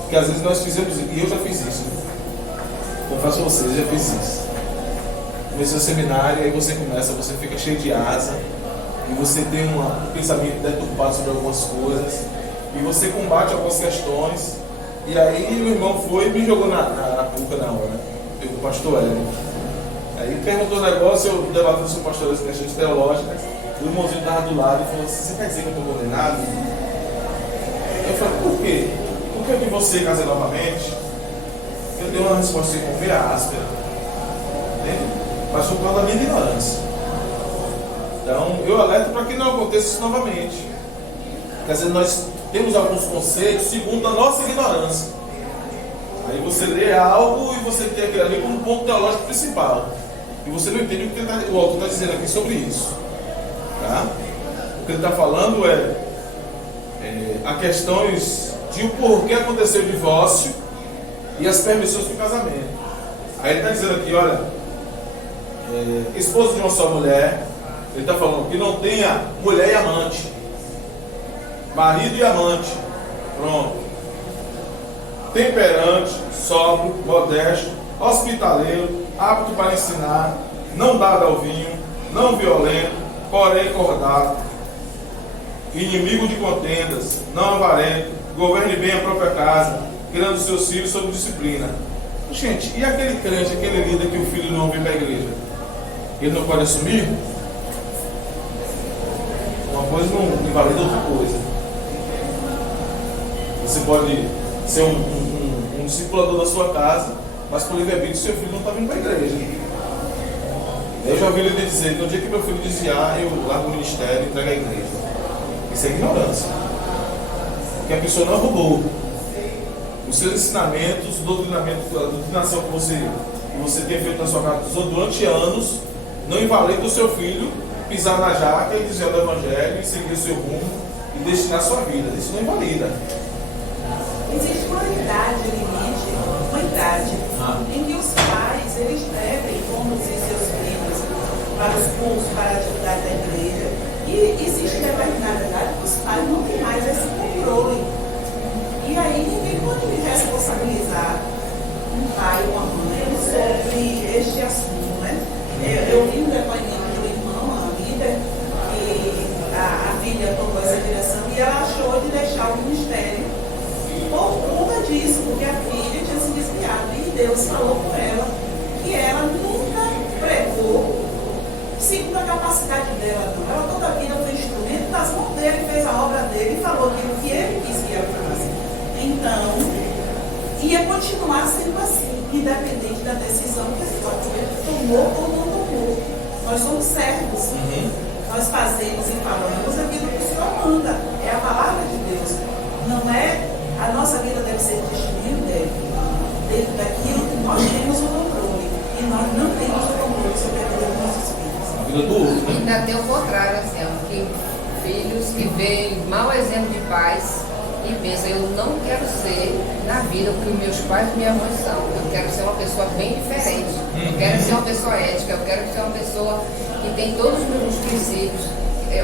Porque às vezes nós fizemos, e eu já fiz isso. Confesso a vocês, eu já fiz isso. Comecei o seminário, aí você fica cheio de asa, e você tem um pensamento deturpado sobre algumas coisas, e você combate algumas questões, e aí o irmão foi e me jogou na cuca na hora. Eu, o pastor Hélio. Aí perguntou o negócio, eu debatendo com o pastor as questões teológicas, o irmãozinho estava do lado e falou assim: você quer dizer que eu estou condenado? Eu falei: por quê? Porque eu vi você casar novamente. Eu dei uma resposta sem confiar, áspera. Entende? Mas por causa da minha ignorância. Então, eu alerto para que não aconteça isso novamente. Quer dizer, nós temos alguns conceitos segundo a nossa ignorância. Aí você lê algo e você tem aquilo ali como ponto teológico principal. E você não entende o que o autor está dizendo aqui sobre isso. Tá? que ele está falando a questões de o porquê aconteceu o divórcio e as permissões do casamento. Aí ele está dizendo aqui, olha, esposo de uma só mulher, ele está falando que não tenha mulher e amante, marido e amante, pronto, temperante, sóbrio, modesto, hospitaleiro, apto para ensinar, não dado ao vinho, não violento, porém cordato, inimigo de contendas, não avarento, governe bem a própria casa, criando seus filhos sob disciplina. Gente, e aquele crente, aquele líder que o filho não vem para a igreja? Ele não pode assumir? Uma coisa não invalida outra coisa. Você pode ser um discipulador da sua casa, mas por livre-arbítrio seu filho não está vindo para a igreja. Eu já ouvi ele dizer que no dia que meu filho desviar, eu largo o ministério e entrego a igreja. Isso é ignorância. Porque a pessoa não roubou. Os seus ensinamentos, a doutrinação que você tem feito na sua casa durante anos, não invalida o seu filho pisar na jaca e desviar do evangelho e seguir o seu rumo e destinar a sua vida. Isso não invalida. Existe uma idade limite, em que os pais eles devem conduzir seus filhos para os cursos, para a atividade da igreja. E existe determinada idade que os pais não têm mais esse controle. E aí ninguém pode me responsabilizar, um pai ou uma mãe, sobre este assunto, né? Eu vi um depoimento do irmão, a líder, que a filha tomou essa direção e ela achou de deixar o ministério por conta disso, porque a filha tinha se desviado. E Deus falou com ela que ela nunca pregou segundo a capacidade dela, não. Ela toda a vida foi instrumento das mãos dele, fez a obra dele e falou aquilo que ele quis que ela fizesse. Então, ia continuar sendo assim, independente da decisão que esse pastor tomou ou não tomou. Nós somos servos. Nós fazemos e falamos aquilo que o Senhor manda. É a palavra de Deus. Não é, a nossa vida deve ser testemunho dentro daquilo que nós temos o controle. E nós não temos o controle sobre a vida dos nossos filhos. Ainda tem o contrário, assim, que filhos que veem mau exemplo de pais e pensam, eu não quero ser na vida o que meus pais e minha mãe são. Eu quero ser uma pessoa bem diferente. Eu quero ser uma pessoa ética, eu quero ser uma pessoa que tem todos os meus princípios.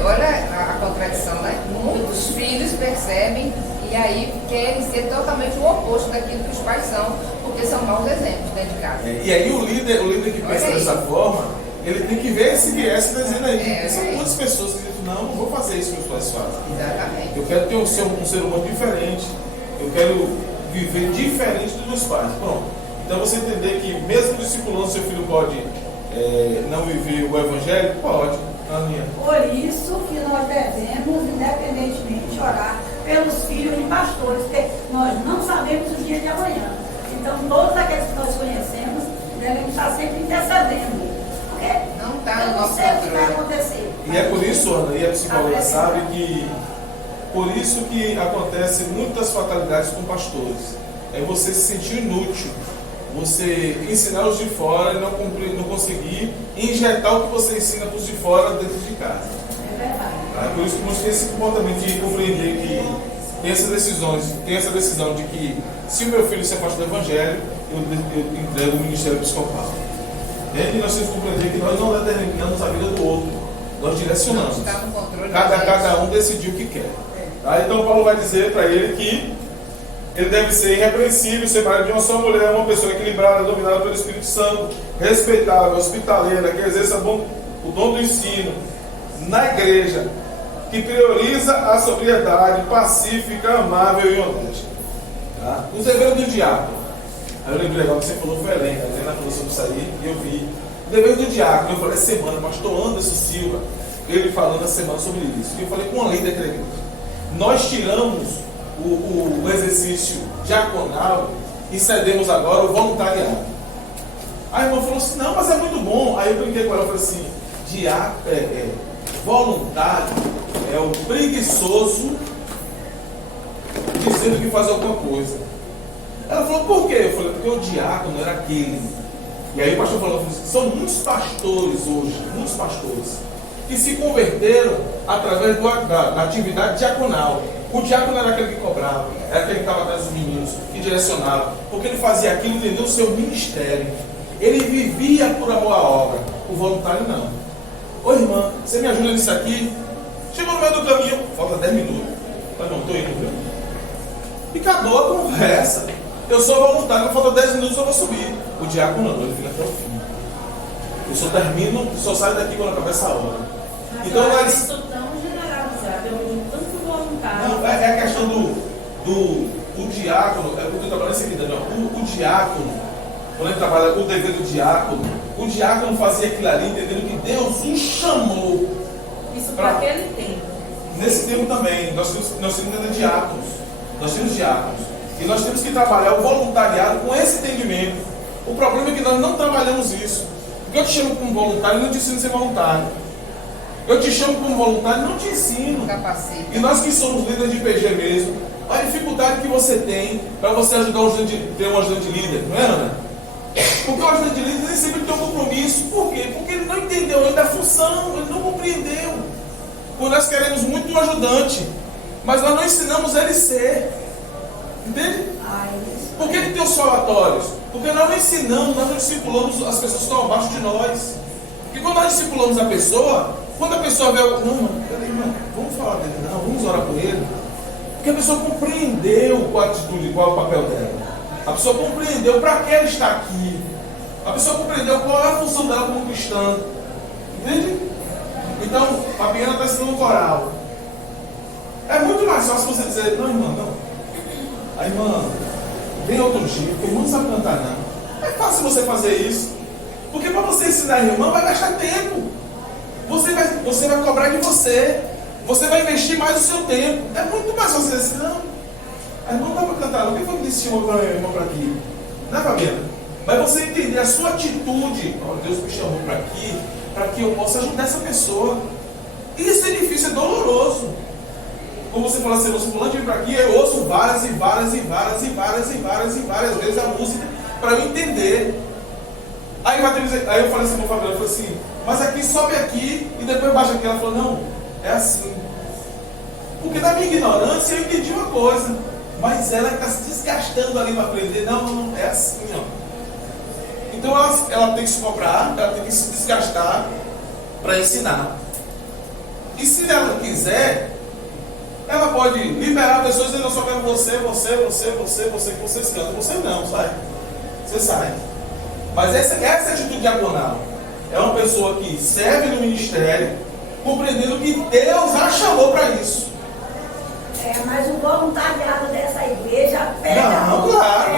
Olha a contradição, né? Muitos filhos percebem e aí querem ser totalmente o oposto daquilo que os pais são, porque são maus exemplos dentro de casa. E aí o líder que pensa dessa forma, ele tem que ver esse viés que está dizendo aí. São muitas pessoas que dizem, não vou fazer isso que os pais fazem. Exatamente. Eu quero ter um ser humano diferente. Eu quero viver diferente dos meus pais. Pronto. Então você entender que mesmo discipulando, seu filho pode não viver o evangelho? Pode. Aninha. Por isso que nós devemos, independentemente, orar pelos filhos de pastores, porque nós não sabemos o dia de amanhã. Então todos aqueles que nós conhecemos devem estar sempre intercedendo. Não está no nosso controle. O que vai controle. acontecer. E é por isso, Ana, e a psicóloga sabe que por isso que acontecem muitas fatalidades com pastores. É você se sentir inútil, você ensinar os de fora e não conseguir injetar o que você ensina para os de fora dentro de casa. É verdade. É por isso que nós temos esse comportamento de compreender que tem essa decisão de que se o meu filho se afasta do evangelho, eu entrego o ministério episcopal. E nós temos que compreender que nós não determinamos a vida do outro, nós direcionamos. Cada um decidiu o que quer. Tá? Então Paulo vai dizer para ele que ele deve ser irrepreensível, ser marido de uma só mulher, uma pessoa equilibrada, dominada pelo Espírito Santo, respeitável, hospitaleira, que exerça o dom do ensino na igreja, que prioriza a sobriedade, pacífica, amável e honesta. Tá? Os deveres do diácono. Aí eu lembrei legal que você falou, foi Helena, a Helena falou sobre isso aí, e eu vi. O dever do diácono, eu falei semana, pastor Anderson Silva, ele falando a semana sobre isso. E eu falei com uma líder da igreja. Nós tiramos o exercício diaconal e cedemos agora o voluntariado. Aí a irmã falou assim, não, mas é muito bom. Aí eu brinquei com ela e falei assim, voluntário é o preguiçoso dizendo que faz alguma coisa. Ela falou, por quê? Eu falei, porque o diácono era aquele. E aí o pastor falou, são muitos pastores hoje, muitos pastores, que se converteram através da atividade diaconal. O diácono era aquele que cobrava, era aquele que estava atrás dos meninos, que direcionava, porque ele fazia aquilo entendendo o seu ministério. Ele vivia por amor à obra. O voluntário não. Ô irmã, você me ajuda nisso aqui? Chegou no meio do caminho, falta 10 minutos. Mas não, estou indo, viu? E acabou a conversa. Eu sou voluntário, falta 10 minutos, eu vou subir. O diácono não, ele fica até o fim. Eu só termino, eu só saio daqui quando acabar essa hora. Mas Então eu acho nós. isso tão generalizado, eu vi tanto voluntário. Não, é a questão do diácono, é o que eu estou trabalhando em seguida, não. O diácono, quando ele trabalha o dever do diácono, o diácono fazia aquilo ali entendendo que Deus o chamou. Isso para aquele tempo. Nesse tempo também, nós temos diáconos. Nós temos diáconos. E nós temos que trabalhar o voluntariado com esse entendimento. O problema é que nós não trabalhamos isso. Porque eu te chamo como voluntário e não te ensino a ser voluntário. Eu te chamo como voluntário e não te ensino. Capacita. E nós que somos líderes de PG mesmo, a dificuldade que você tem para você ajudar o ajudante, ter um ajudante líder, não é, Ana? Porque o ajudante líder nem sempre tem um compromisso. Por quê? Porque ele não entendeu ainda a função, ele não compreendeu. Porque nós queremos muito um ajudante, mas nós não ensinamos ele a ser. Entende? Por que tem os falatórios? Porque nós não ensinamos, nós não discipulamos as pessoas que estão abaixo de nós. E quando nós discipulamos a pessoa, quando a pessoa vê, não, peraí, não, vamos falar dele, não, vamos orar por ele. Porque a pessoa compreendeu qual a atitude, qual é o papel dela. A pessoa compreendeu para que ela está aqui. A pessoa compreendeu qual é a função dela como cristã. Entende? Então, a Fabiana está ensinando um coral. É muito mais fácil você dizer, não, irmã, não. A irmã vem outro dia, porque a irmã não sabe cantar, não. É fácil você fazer isso. Porque para você ensinar a irmã, vai gastar tempo. Você vai cobrar de você. Você vai investir mais o seu tempo. É muito mais fácil dizer assim, não. A irmã não dá para cantar, não. Quem foi que disse que chamou a irmã para aqui? Não é, Fabiana? Mas você entender a sua atitude. Oh, Deus me chamou para aqui, para que eu possa ajudar essa pessoa. Isso é difícil, é doloroso. Como você fala assim, você falando de vir para aqui, eu ouço várias vezes a música para eu entender. Aí eu falei assim com a Fabiana, eu falei assim, mas aqui sobe aqui e depois baixa aqui. Ela falou, não, é assim. Porque na minha ignorância eu entendi uma coisa, mas ela está se desgastando ali para aprender. Não, é assim, ó. Então ela tem que se cobrar, ela tem que se desgastar para ensinar. E se ela quiser, ela pode liberar pessoas dizendo, eu só quero você, que vocês cantam. Você não, sai. Você sai. Mas essa é a atitude diaconal. É uma pessoa que serve no ministério, compreendendo que Deus a chamou para isso. Mas o voluntariado dessa igreja pega não, claro.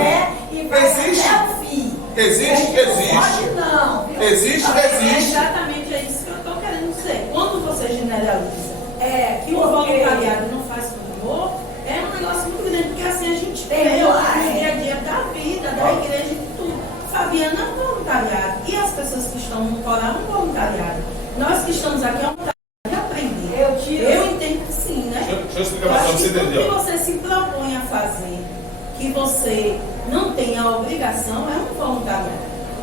E vai existe. até o fim. Existe. Pode não. Viu? Existe. Exatamente é isso que eu estou querendo dizer. Quando você generaliza que o voluntariado não faz com amor, é um negócio muito grande, porque assim a gente vê no dia a dia da vida, da igreja e tudo. Fabiana é um voluntariado. E as pessoas que estão no coral é um voluntariado. Nós que estamos aqui é um voluntariado de aprender. Eu entendo que sim, né? Deixa eu explicar para você entender. O que você se propõe a fazer, que você não tem a obrigação, é um voluntariado.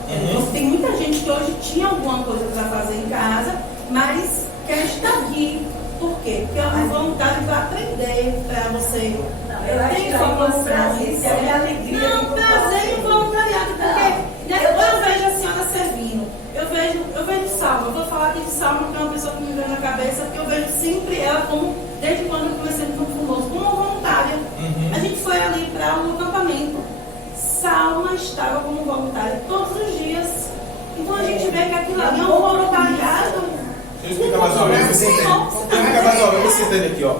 Então, tem muita gente que hoje tinha alguma coisa para fazer em casa, mas quer estar aqui. Por quê? Porque é um voluntário para aprender, para você. Eu tenho informação, isso é minha alegria. Não, prazer e voluntariado, porque eu vejo a senhora servindo, eu vejo Salma, eu vou falar aqui de Salma, que é uma pessoa que me vem na cabeça, porque eu vejo sempre ela como, desde quando eu comecei no Famoso, como voluntária. A gente foi ali para um acampamento. Salma estava como voluntária todos os dias. Então a gente vê que aquilo ali é um voluntariado. Deixa eu explicar mais uma vez, você entende? Você entende aqui, ó.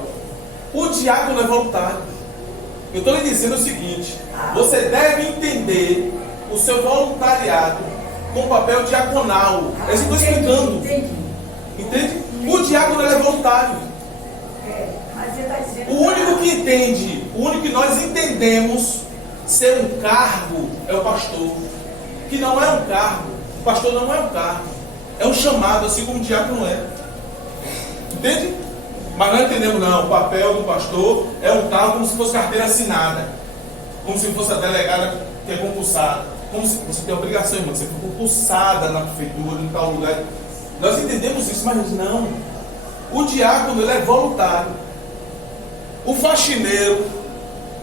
O diácono é voluntário. Eu estou lhe dizendo o seguinte: você deve entender o seu voluntariado com papel diaconal. É isso que eu estou explicando. Entende? O diácono é voluntário. O único que entende, o único que nós entendemos ser um cargo é o pastor. Que não é um cargo. O pastor não é um cargo. É um chamado, assim como o diácono é. Entende? Mas não entendemos não. O papel do pastor é um tal como se fosse carteira assinada. Como se fosse a delegada que é compulsada. Como se você tem a obrigação, irmão. Você foi compulsada na prefeitura, em tal lugar. Nós entendemos isso, mas não. O diácono, ele é voluntário. O faxineiro,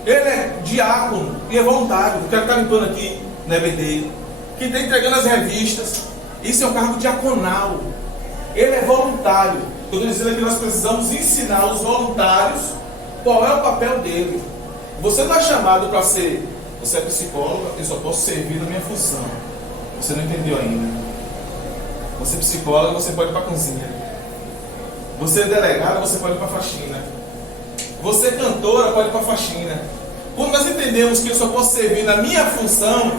ele é diácono e é voluntário. O cara que está limpando aqui na EBD, que está entregando as revistas, isso é um cargo diaconal. Ele é voluntário. Eu estou dizendo que nós precisamos ensinar os voluntários qual é o papel dele. Você não é chamado para ser... Você é psicóloga, eu só posso servir na minha função. Você não entendeu ainda. Você é psicóloga, você pode ir para a cozinha. Você é delegada, você pode ir para a faxina. Você é cantora, pode ir para a faxina. Quando nós entendemos que eu só posso servir na minha função...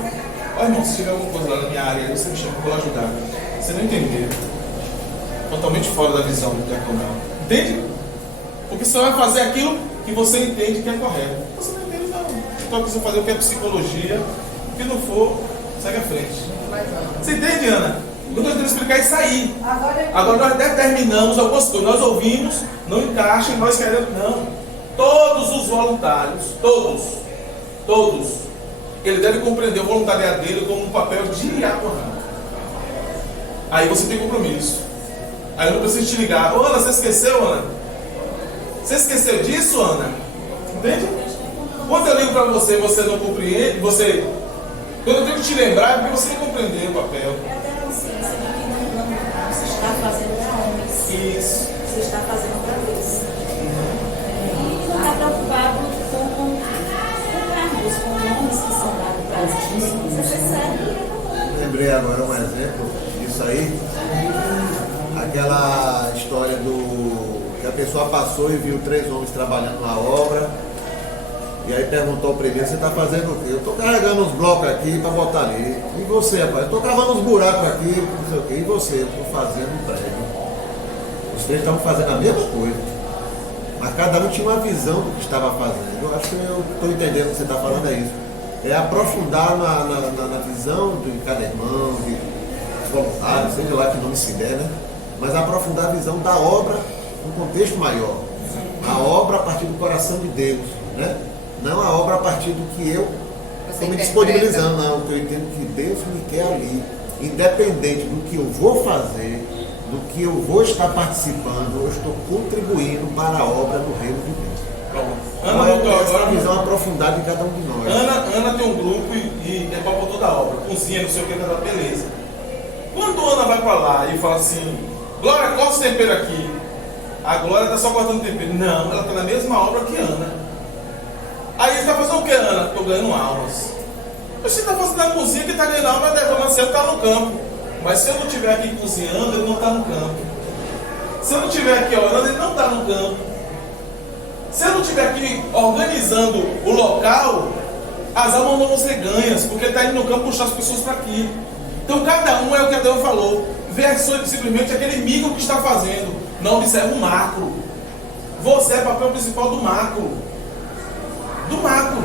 Olha, irmão, se tiver alguma coisa lá na minha área, você me chama, eu vou ajudar. Você não entendeu. Totalmente fora da visão do diaconal. Entende? Porque você vai fazer aquilo que você entende que é correto. Você não entende, não. Então você fazer o que é psicologia, o que não for, segue à frente. Você entende, Ana? Eu estou tentando explicar isso aí. Agora nós determinamos algumas coisas. Nós ouvimos, não encaixa e nós queremos. Não. Todos os voluntários, todos, ele deve compreender o voluntariado dele como um papel diaconal. Aí você tem compromisso. Aí eu não preciso te ligar. Ô, Ana, você esqueceu, Ana? Você esqueceu disso, Ana? Entende? Quando eu ligo para você e você não compreende, quando eu tenho que te lembrar, é porque você não compreendeu o papel. É até a consciência de que não você está fazendo para homens. Isso. Você está fazendo para Deus. E não está preocupado com cargos, com nomes que são dados para Deus. Você percebe? Lembrei agora um exemplo disso aí. Aquela história que a pessoa passou e viu 3 homens trabalhando na obra. E aí perguntou ao primeiro, você está fazendo o quê? Eu estou carregando uns blocos aqui para botar ali. E você, rapaz? Eu estou cavando uns buracos aqui, não sei o quê. E você? Eu estou fazendo um prédio. Os 3 estavam fazendo a mesma coisa. Mas cada um tinha uma visão do que estava fazendo. Eu acho que eu estou entendendo o que você está falando, é isso. É aprofundar na visão de cada irmão, de voluntário, seja lá que nome se der, né? Mas aprofundar a visão da obra num contexto maior. A obra a partir do coração de Deus, né? Não a obra a partir do que eu estou me disponibilizando, não. Porque eu entendo que Deus me quer ali. Independente do que eu vou fazer, do que eu vou estar participando, eu estou contribuindo para a obra do reino de Deus. Ana voltou essa agora. visão aprofundada em cada um de nós. Ana tem um grupo e é para toda a obra. Cozinha, não sei o que, tá beleza. Quando Ana vai para lá e fala assim, Glória, corta o tempero aqui. A Glória está só cortando tempero. Não, ela está na mesma obra que Ana. Aí você está fazendo o que, Ana? Estou ganhando aulas. Você está fazendo na cozinha que está ganhando aula, mas o Marcelo está no campo. Mas se eu não estiver aqui cozinhando, ele não está no campo. Se eu não estiver aqui orando, ele não está no campo. Se eu não estiver aqui organizando o local, as almas não vão ser ganhas, porque ele está indo no campo puxar as pessoas para aqui. Então cada um é o que Adão falou. Vê simplesmente aquele micro que está fazendo. Não observa o macro. Você é o papel principal do macro. Do macro.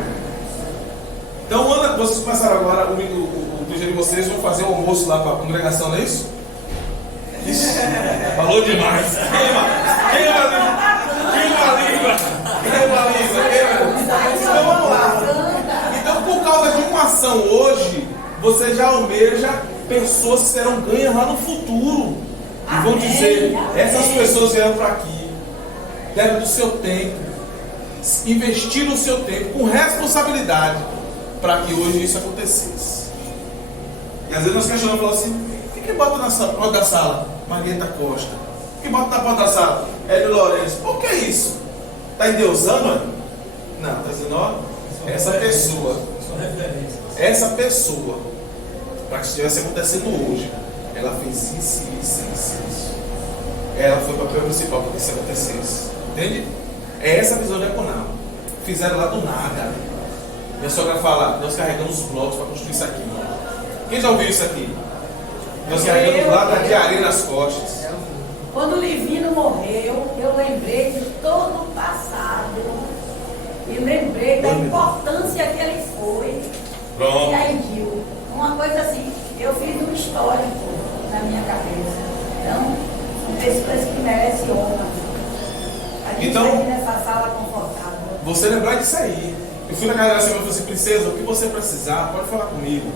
Então, Ana, vocês começaram agora, o dia de vocês vão fazer o almoço lá para a congregação, não é isso? Ixi, falou demais. Queima a língua. Então vamos lá. Então, por causa de uma ação hoje, você já almeja pessoas que serão ganhas lá no futuro. E vão dizer, essas pessoas vieram para aqui, deram do seu tempo, investiram o seu tempo com responsabilidade para que hoje isso acontecesse. E às vezes nós questionamos, falamos assim, o que bota na porta da sala? Marieta Costa. O que bota na porta da sala? Hélio Lourenço. Por que isso? Está endeusando, mano? Não, está dizendo, ó, essa pessoa, para que estivesse acontecendo hoje, ela fez isso. Ela foi o papel principal para que isso acontecesse. Entende? É essa a visão diaconal. Fizeram lá do nada. Minha sogra fala, nós carregamos os blocos para construir isso aqui. Quem já ouviu isso aqui? Nós carregamos lá da diaria nas costas. Quando o Livino morreu, eu lembrei de todo o passado. E lembrei da importância que ele foi. Pronto. E aí, Gil, uma coisa assim, eu fiz um histórico na minha cabeça. Então, são pessoas que merecem honra. A gente Então, aqui nessa sala confortável. você lembrar disso aí. Eu fui na casa da senhora e falei assim, princesa, o que você precisar, pode falar comigo.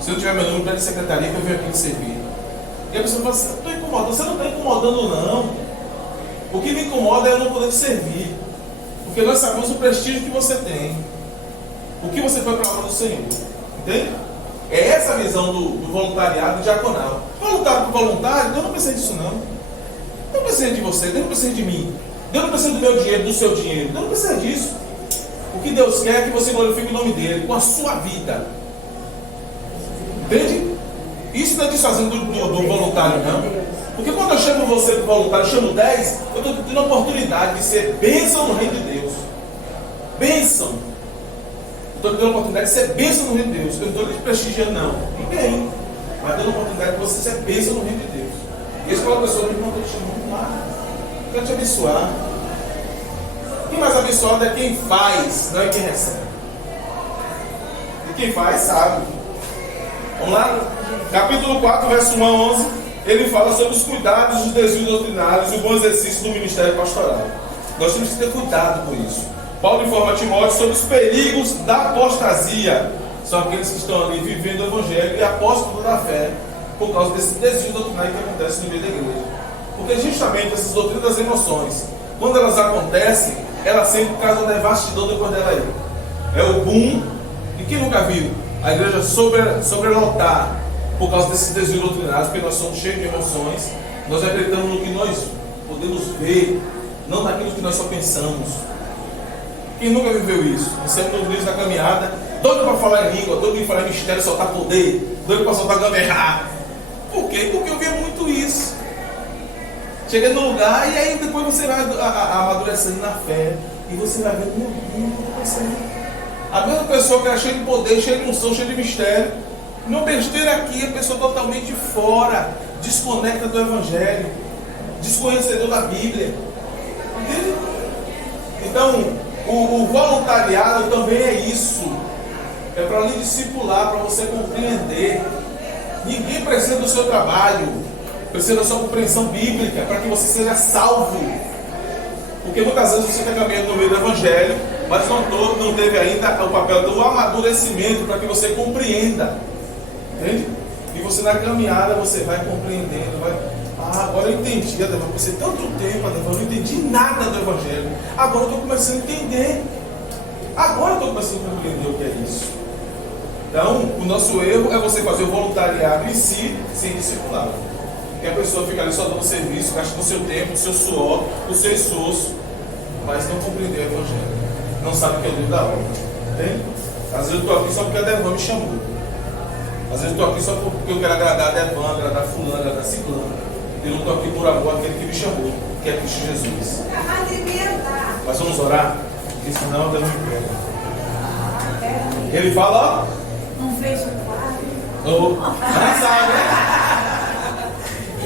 Se eu tiver meu número, pede secretaria que eu venho aqui te servir. E a pessoa fala assim, estou incomodando. Você não está incomodando, não. O que me incomoda é eu não poder te servir. Porque nós sabemos o prestígio que você tem. O que você foi para a obra do Senhor. Entende? É essa a visão do voluntariado diaconal. Voluntário por voluntário, Deus não precisa disso, não. Deus não precisa de você, Deus não precisa de mim. Deus não precisa do meu dinheiro, do seu dinheiro. Deus não precisa disso. O que Deus quer é que você glorifique o nome dele com a sua vida. Entende? Isso não é desfazendo do voluntário, não. Porque quando eu chamo você para voluntário, eu chamo 10, eu estou tendo a oportunidade de ser bênção no reino de Deus. Bênção. Eu estou tendo a oportunidade de ser bênção no reino de Deus. Eu não estou te prestigiando, não. Ninguém. Mas dando a oportunidade de você ser bênção no reino de Deus. E esse fala a pessoa, irmão, eu estou te chamando lá. Eu quero te abençoar. Quem mais abençoado é quem faz, não é quem recebe. E quem faz sabe. Vamos lá? Capítulo 4, verso 1 a 11. Ele fala sobre os cuidados dos desvios doutrinários e o bom exercício do ministério pastoral. Nós temos que ter cuidado com isso. Paulo informa a Timóteo sobre os perigos da apostasia. São aqueles que estão ali vivendo o evangelho e apóstolos da fé por causa desse desvio doutrinário que acontece no meio da igreja. Porque justamente essas doutrinas das emoções, quando elas acontecem, elas sempre causam devastidor depois dela aí. É o boom. E quem nunca viu a igreja sobrelotar por causa desses desvios doutrinários, porque nós somos cheios de emoções, nós acreditamos no que nós podemos ver, não naquilo que nós só pensamos. Quem nunca viveu isso? Você é no livro da caminhada, doido para falar em língua, doido para falar em mistério, soltar poder, doido para soltar gamberrá. Por quê? Porque eu via muito isso. Chega no lugar e aí depois você vai amadurecendo na fé e você vai vendo, meu Deus, a mesma pessoa que era cheia de poder, cheia de unção, cheia de mistério, não besteira aqui, a pessoa totalmente fora, desconecta do evangelho, desconhecedor da Bíblia. Entende? Então, o voluntariado também é isso. É para lhe discipular, para você compreender. Ninguém precisa do seu trabalho, precisa da sua compreensão bíblica, para que você seja salvo. Porque muitas vezes você está caminhando no meio do evangelho, mas não teve ainda o papel do amadurecimento para que você compreenda. Entende? E você na caminhada você vai compreendendo, agora eu entendi, Adeva, você tanto tempo, Adeva, eu não entendi nada do evangelho. Agora eu estou começando a entender. Agora eu estou começando a compreender o que é isso. Então, o nosso erro é você fazer o voluntariado em si, sem discipulado. Porque a pessoa fica ali só dando serviço, gastando o seu tempo, o seu suor, o seu esforço, mas não compreendeu o evangelho. Não sabe o que é o livro da obra. Entende? Às vezes eu estou aqui só porque a Adeva me chamou. Às vezes eu estou aqui só porque eu quero agradar a Devana, agradar a fulana, agradar a ciclana. Eu não estou aqui por amor àquele que me chamou, que é Cristo Jesus. Mas vamos orar? Porque senão Deus me pega. Ele fala, ó. Não fez o quadro. Cansado, né?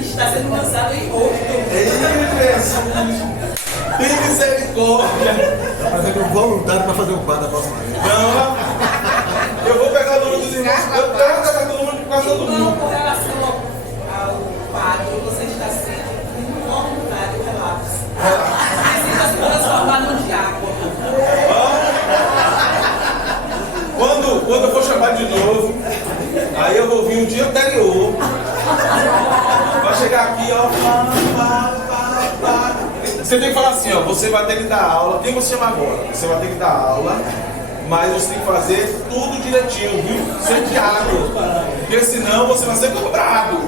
Está sendo lançado em rosto. Ei, Jesus! Tem misericórdia! Está fazendo um voluntário para fazer o quadro da próxima vez. Não, eu vou pegar o número dos irmãos. Eu vou pegar todo mundo por causa do Não, mundo. com relação ao quadro, você está sendo um voluntário relapso. Precisa se transformar num diácono. Quando eu for chamar de novo, aí eu vou vir um dia anterior. Vai chegar aqui, ó. Você tem que falar assim, ó. Você vai ter que dar aula. Quem você chama agora? Você vai ter que dar aula, mas você tem que fazer tudo direitinho, viu? Ser diácono. Porque senão você vai ser cobrado.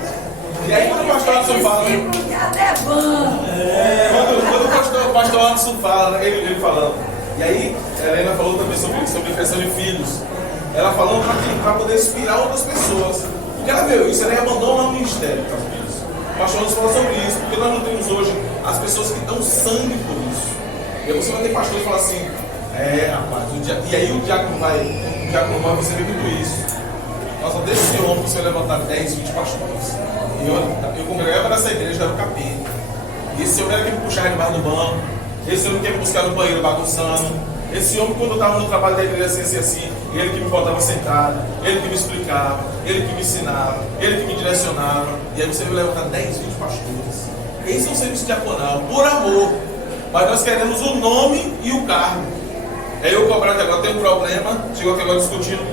E aí quando o pastor Anderson fala, né? Quando o pastor Anderson fala, né? ele falando. E aí, a Helena falou também sobre a questão de filhos. Ela falou para poder inspirar outras pessoas. Porque ela viu isso, ela abandona o ministério para os filhos. O pastor Anderson fala sobre isso, porque nós não temos hoje as pessoas que dão sangue por isso. E aí você vai ter pastor que fala assim, rapaz, e aí o diácono vai você vê tudo isso. Nossa, desde esse homem você vai levantar 10, 20 pastores. E eu congregava nessa igreja, era o capeta. E esse homem era quem me puxava debaixo do banco. Esse homem que me buscava no banheiro bagunçando. Esse homem, quando eu estava no trabalho da igreja assim, ele que me botava sentado, ele que me explicava, ele que me ensinava, ele que me direcionava. E aí você vai levantar 10, 20 pastores. Esse é um serviço diaconal, por amor. Mas nós queremos o nome e o cargo. Aí eu cobrar que agora tem um problema, chegou aqui agora discutindo.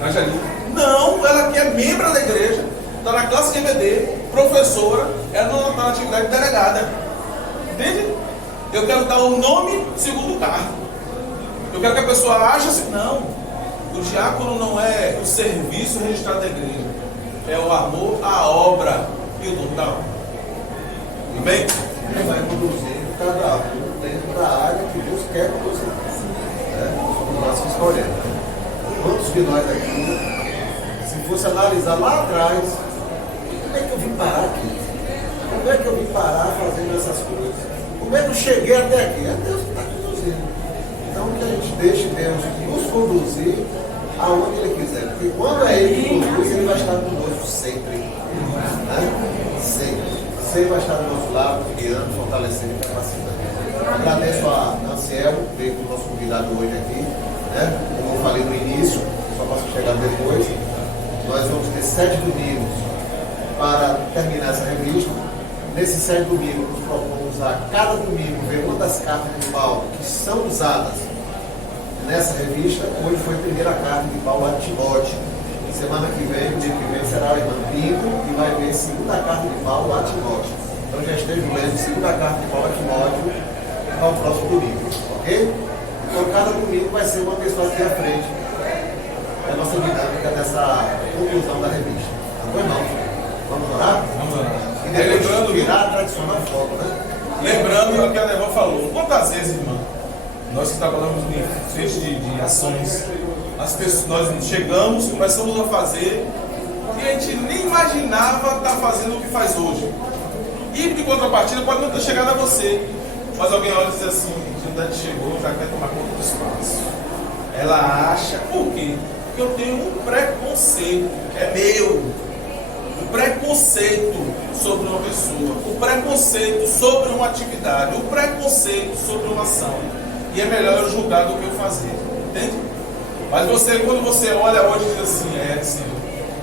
Naja ali. Não, ela aqui é membro da igreja. está na classe de EBD, professora, ela não está na atividade delegada. Entende? Eu quero dar o nome segundo o cargo. Eu quero que a pessoa ache assim, não, o diácono não é o serviço registrado da igreja, é o amor à obra e o dom da obra. Tudo bem? Ele vai conduzir cada um dentro da área que Deus quer conduzir. Somos nós que escolhemos. Quantos de nós aqui, se fosse analisar lá atrás, como é que eu vim parar aqui? Como é que eu vim parar fazendo essas coisas? Como é que eu cheguei até aqui? É Deus que está conduzindo. Então que a gente deixe Deus nos conduzir aonde Ele quiser. Porque quando é Ele que conduz, Ele vai estar conosco sempre. Né? Sempre. Sempre vai estar do nosso lado, guiando, fortalecendo e capacitando. Agradeço a Anselmo, que veio com o nosso convidado hoje aqui. Né? Como eu falei no início, só posso chegar depois. Nós vamos ter 7 domingos para terminar essa revista. Nesses 7 domingos, nos propomos a cada domingo ver uma das cartas de Paulo que são usadas nessa revista. Hoje foi a primeira carta de Paulo a Timóteo. Semana que vem, o dia que vem, será o irmão Pinto e vai ver a segunda carta de Paulo a Timóteo. Então já esteja lendo a segunda carta de Paulo a Timóteo para o próximo domingo, ok? Então cada domingo vai ser uma pessoa aqui à frente. É a nossa dinâmica dessa conclusão da revista. Tá bom, irmão? Vamos orar? Vamos lá. E depois Lembrando, virar a tradicional foto, né? lembrando o que a Nevã falou. Quantas vezes, irmão, nós que trabalhamos em frente de ações, as pessoas, nós chegamos, começamos a fazer e a gente nem imaginava estar fazendo o que faz hoje. E de contrapartida pode não ter chegado a você, mas alguém olha e diz assim, a chegou, já quer tomar conta do espaço. Ela acha, por quê? Porque eu tenho um preconceito, é meu. O preconceito sobre uma pessoa, o preconceito sobre uma atividade, o preconceito sobre uma ação. E é melhor eu julgar do que eu fazer. Entende? Mas você, quando você olha hoje e diz assim, Senhor,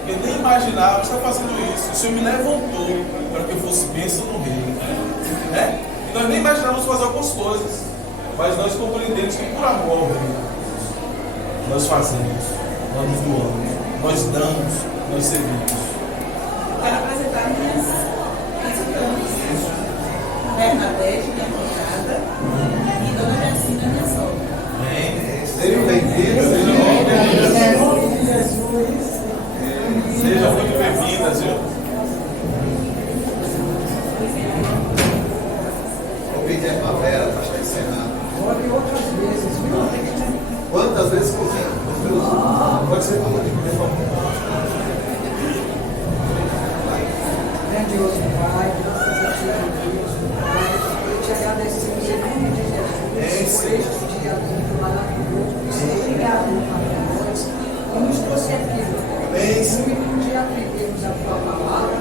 eu nem imaginava que você está fazendo isso. O Senhor me levantou para que eu fosse bênção no reino. Né? E nós nem imaginávamos fazer algumas coisas. Mas nós compreendemos que por amor ao reino, nós fazemos, nós nos doamos, nós damos, nós servimos. Quero apresentar minhas visitantes. Bernadette, minha cunhada, e Dona Jacina, minha sogra. Sejam bem-vindos, Sejam muito bem-vindas, viu? Vou pedir a Vera para estar encerrando. Olha outras vezes, viu? Quantas vezes quiser. Pode ser tudo de por favor. Grandioso Pai, graças a Ti, Deus, Pai, eu te agradecemos em nome de Jesus por este dia lindo, maravilhoso, por ser obrigado para nós, que nos trouxe aqui, um dia aprendemos a Tua palavra,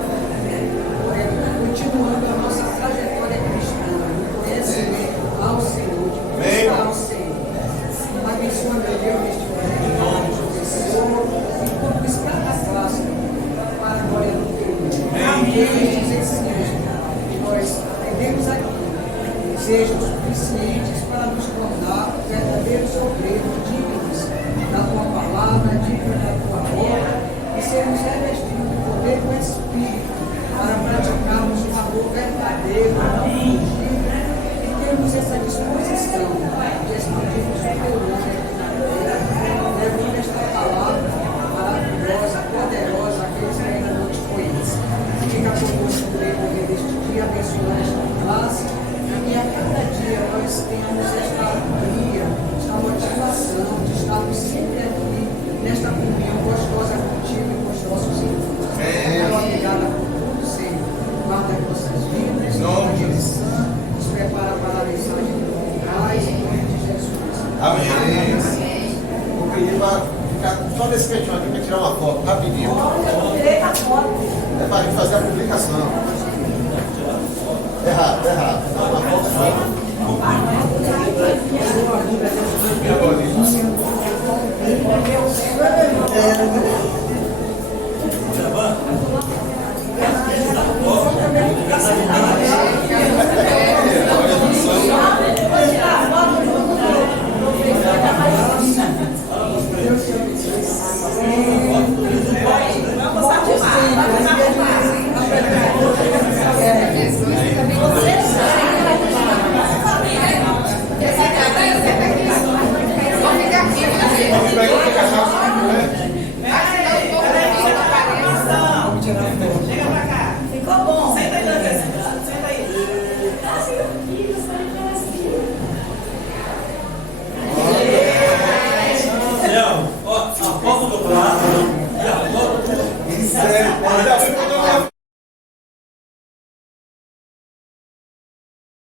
continuando a nossa trajetória cristã, no conhecimento ao Senhor, de buscar ao Senhor. Abençoa, meu Deus, neste momento, em nome de Jesus, e conduz cada classe para a glória do Teu nome. Amém. Que nós aprendemos aqui, sejam suficientes para nos tornar verdadeiros obreiros dignos da Tua palavra, dignos da Tua obra, e sermos revestidos do poder do Espírito para praticarmos um amor verdadeiro, e termos essa disposição de expandirmos o Teu nome levando esta palavra maravilhosa, poderosa, àqueles que ainda não te conhecem. Fica conosco no decorrer deste dia, abençoando esta classe, e a cada dia nós tenhamos esta alegria, esta motivação de estarmos sempre aqui, nesta comunhão gostosa contigo e com os nossos irmãos. Muito obrigada por tudo, Senhor. Guarda as nossas vidas, nos prepara para a mensagem do mais, em nome de Jesus. Amém. Vou pedir para ficar só nesse cantinho aqui para tirar uma foto rapidinho. É para a gente fazer a publicação. Errado. Dá uma foto só. Vamos lá, passa, e a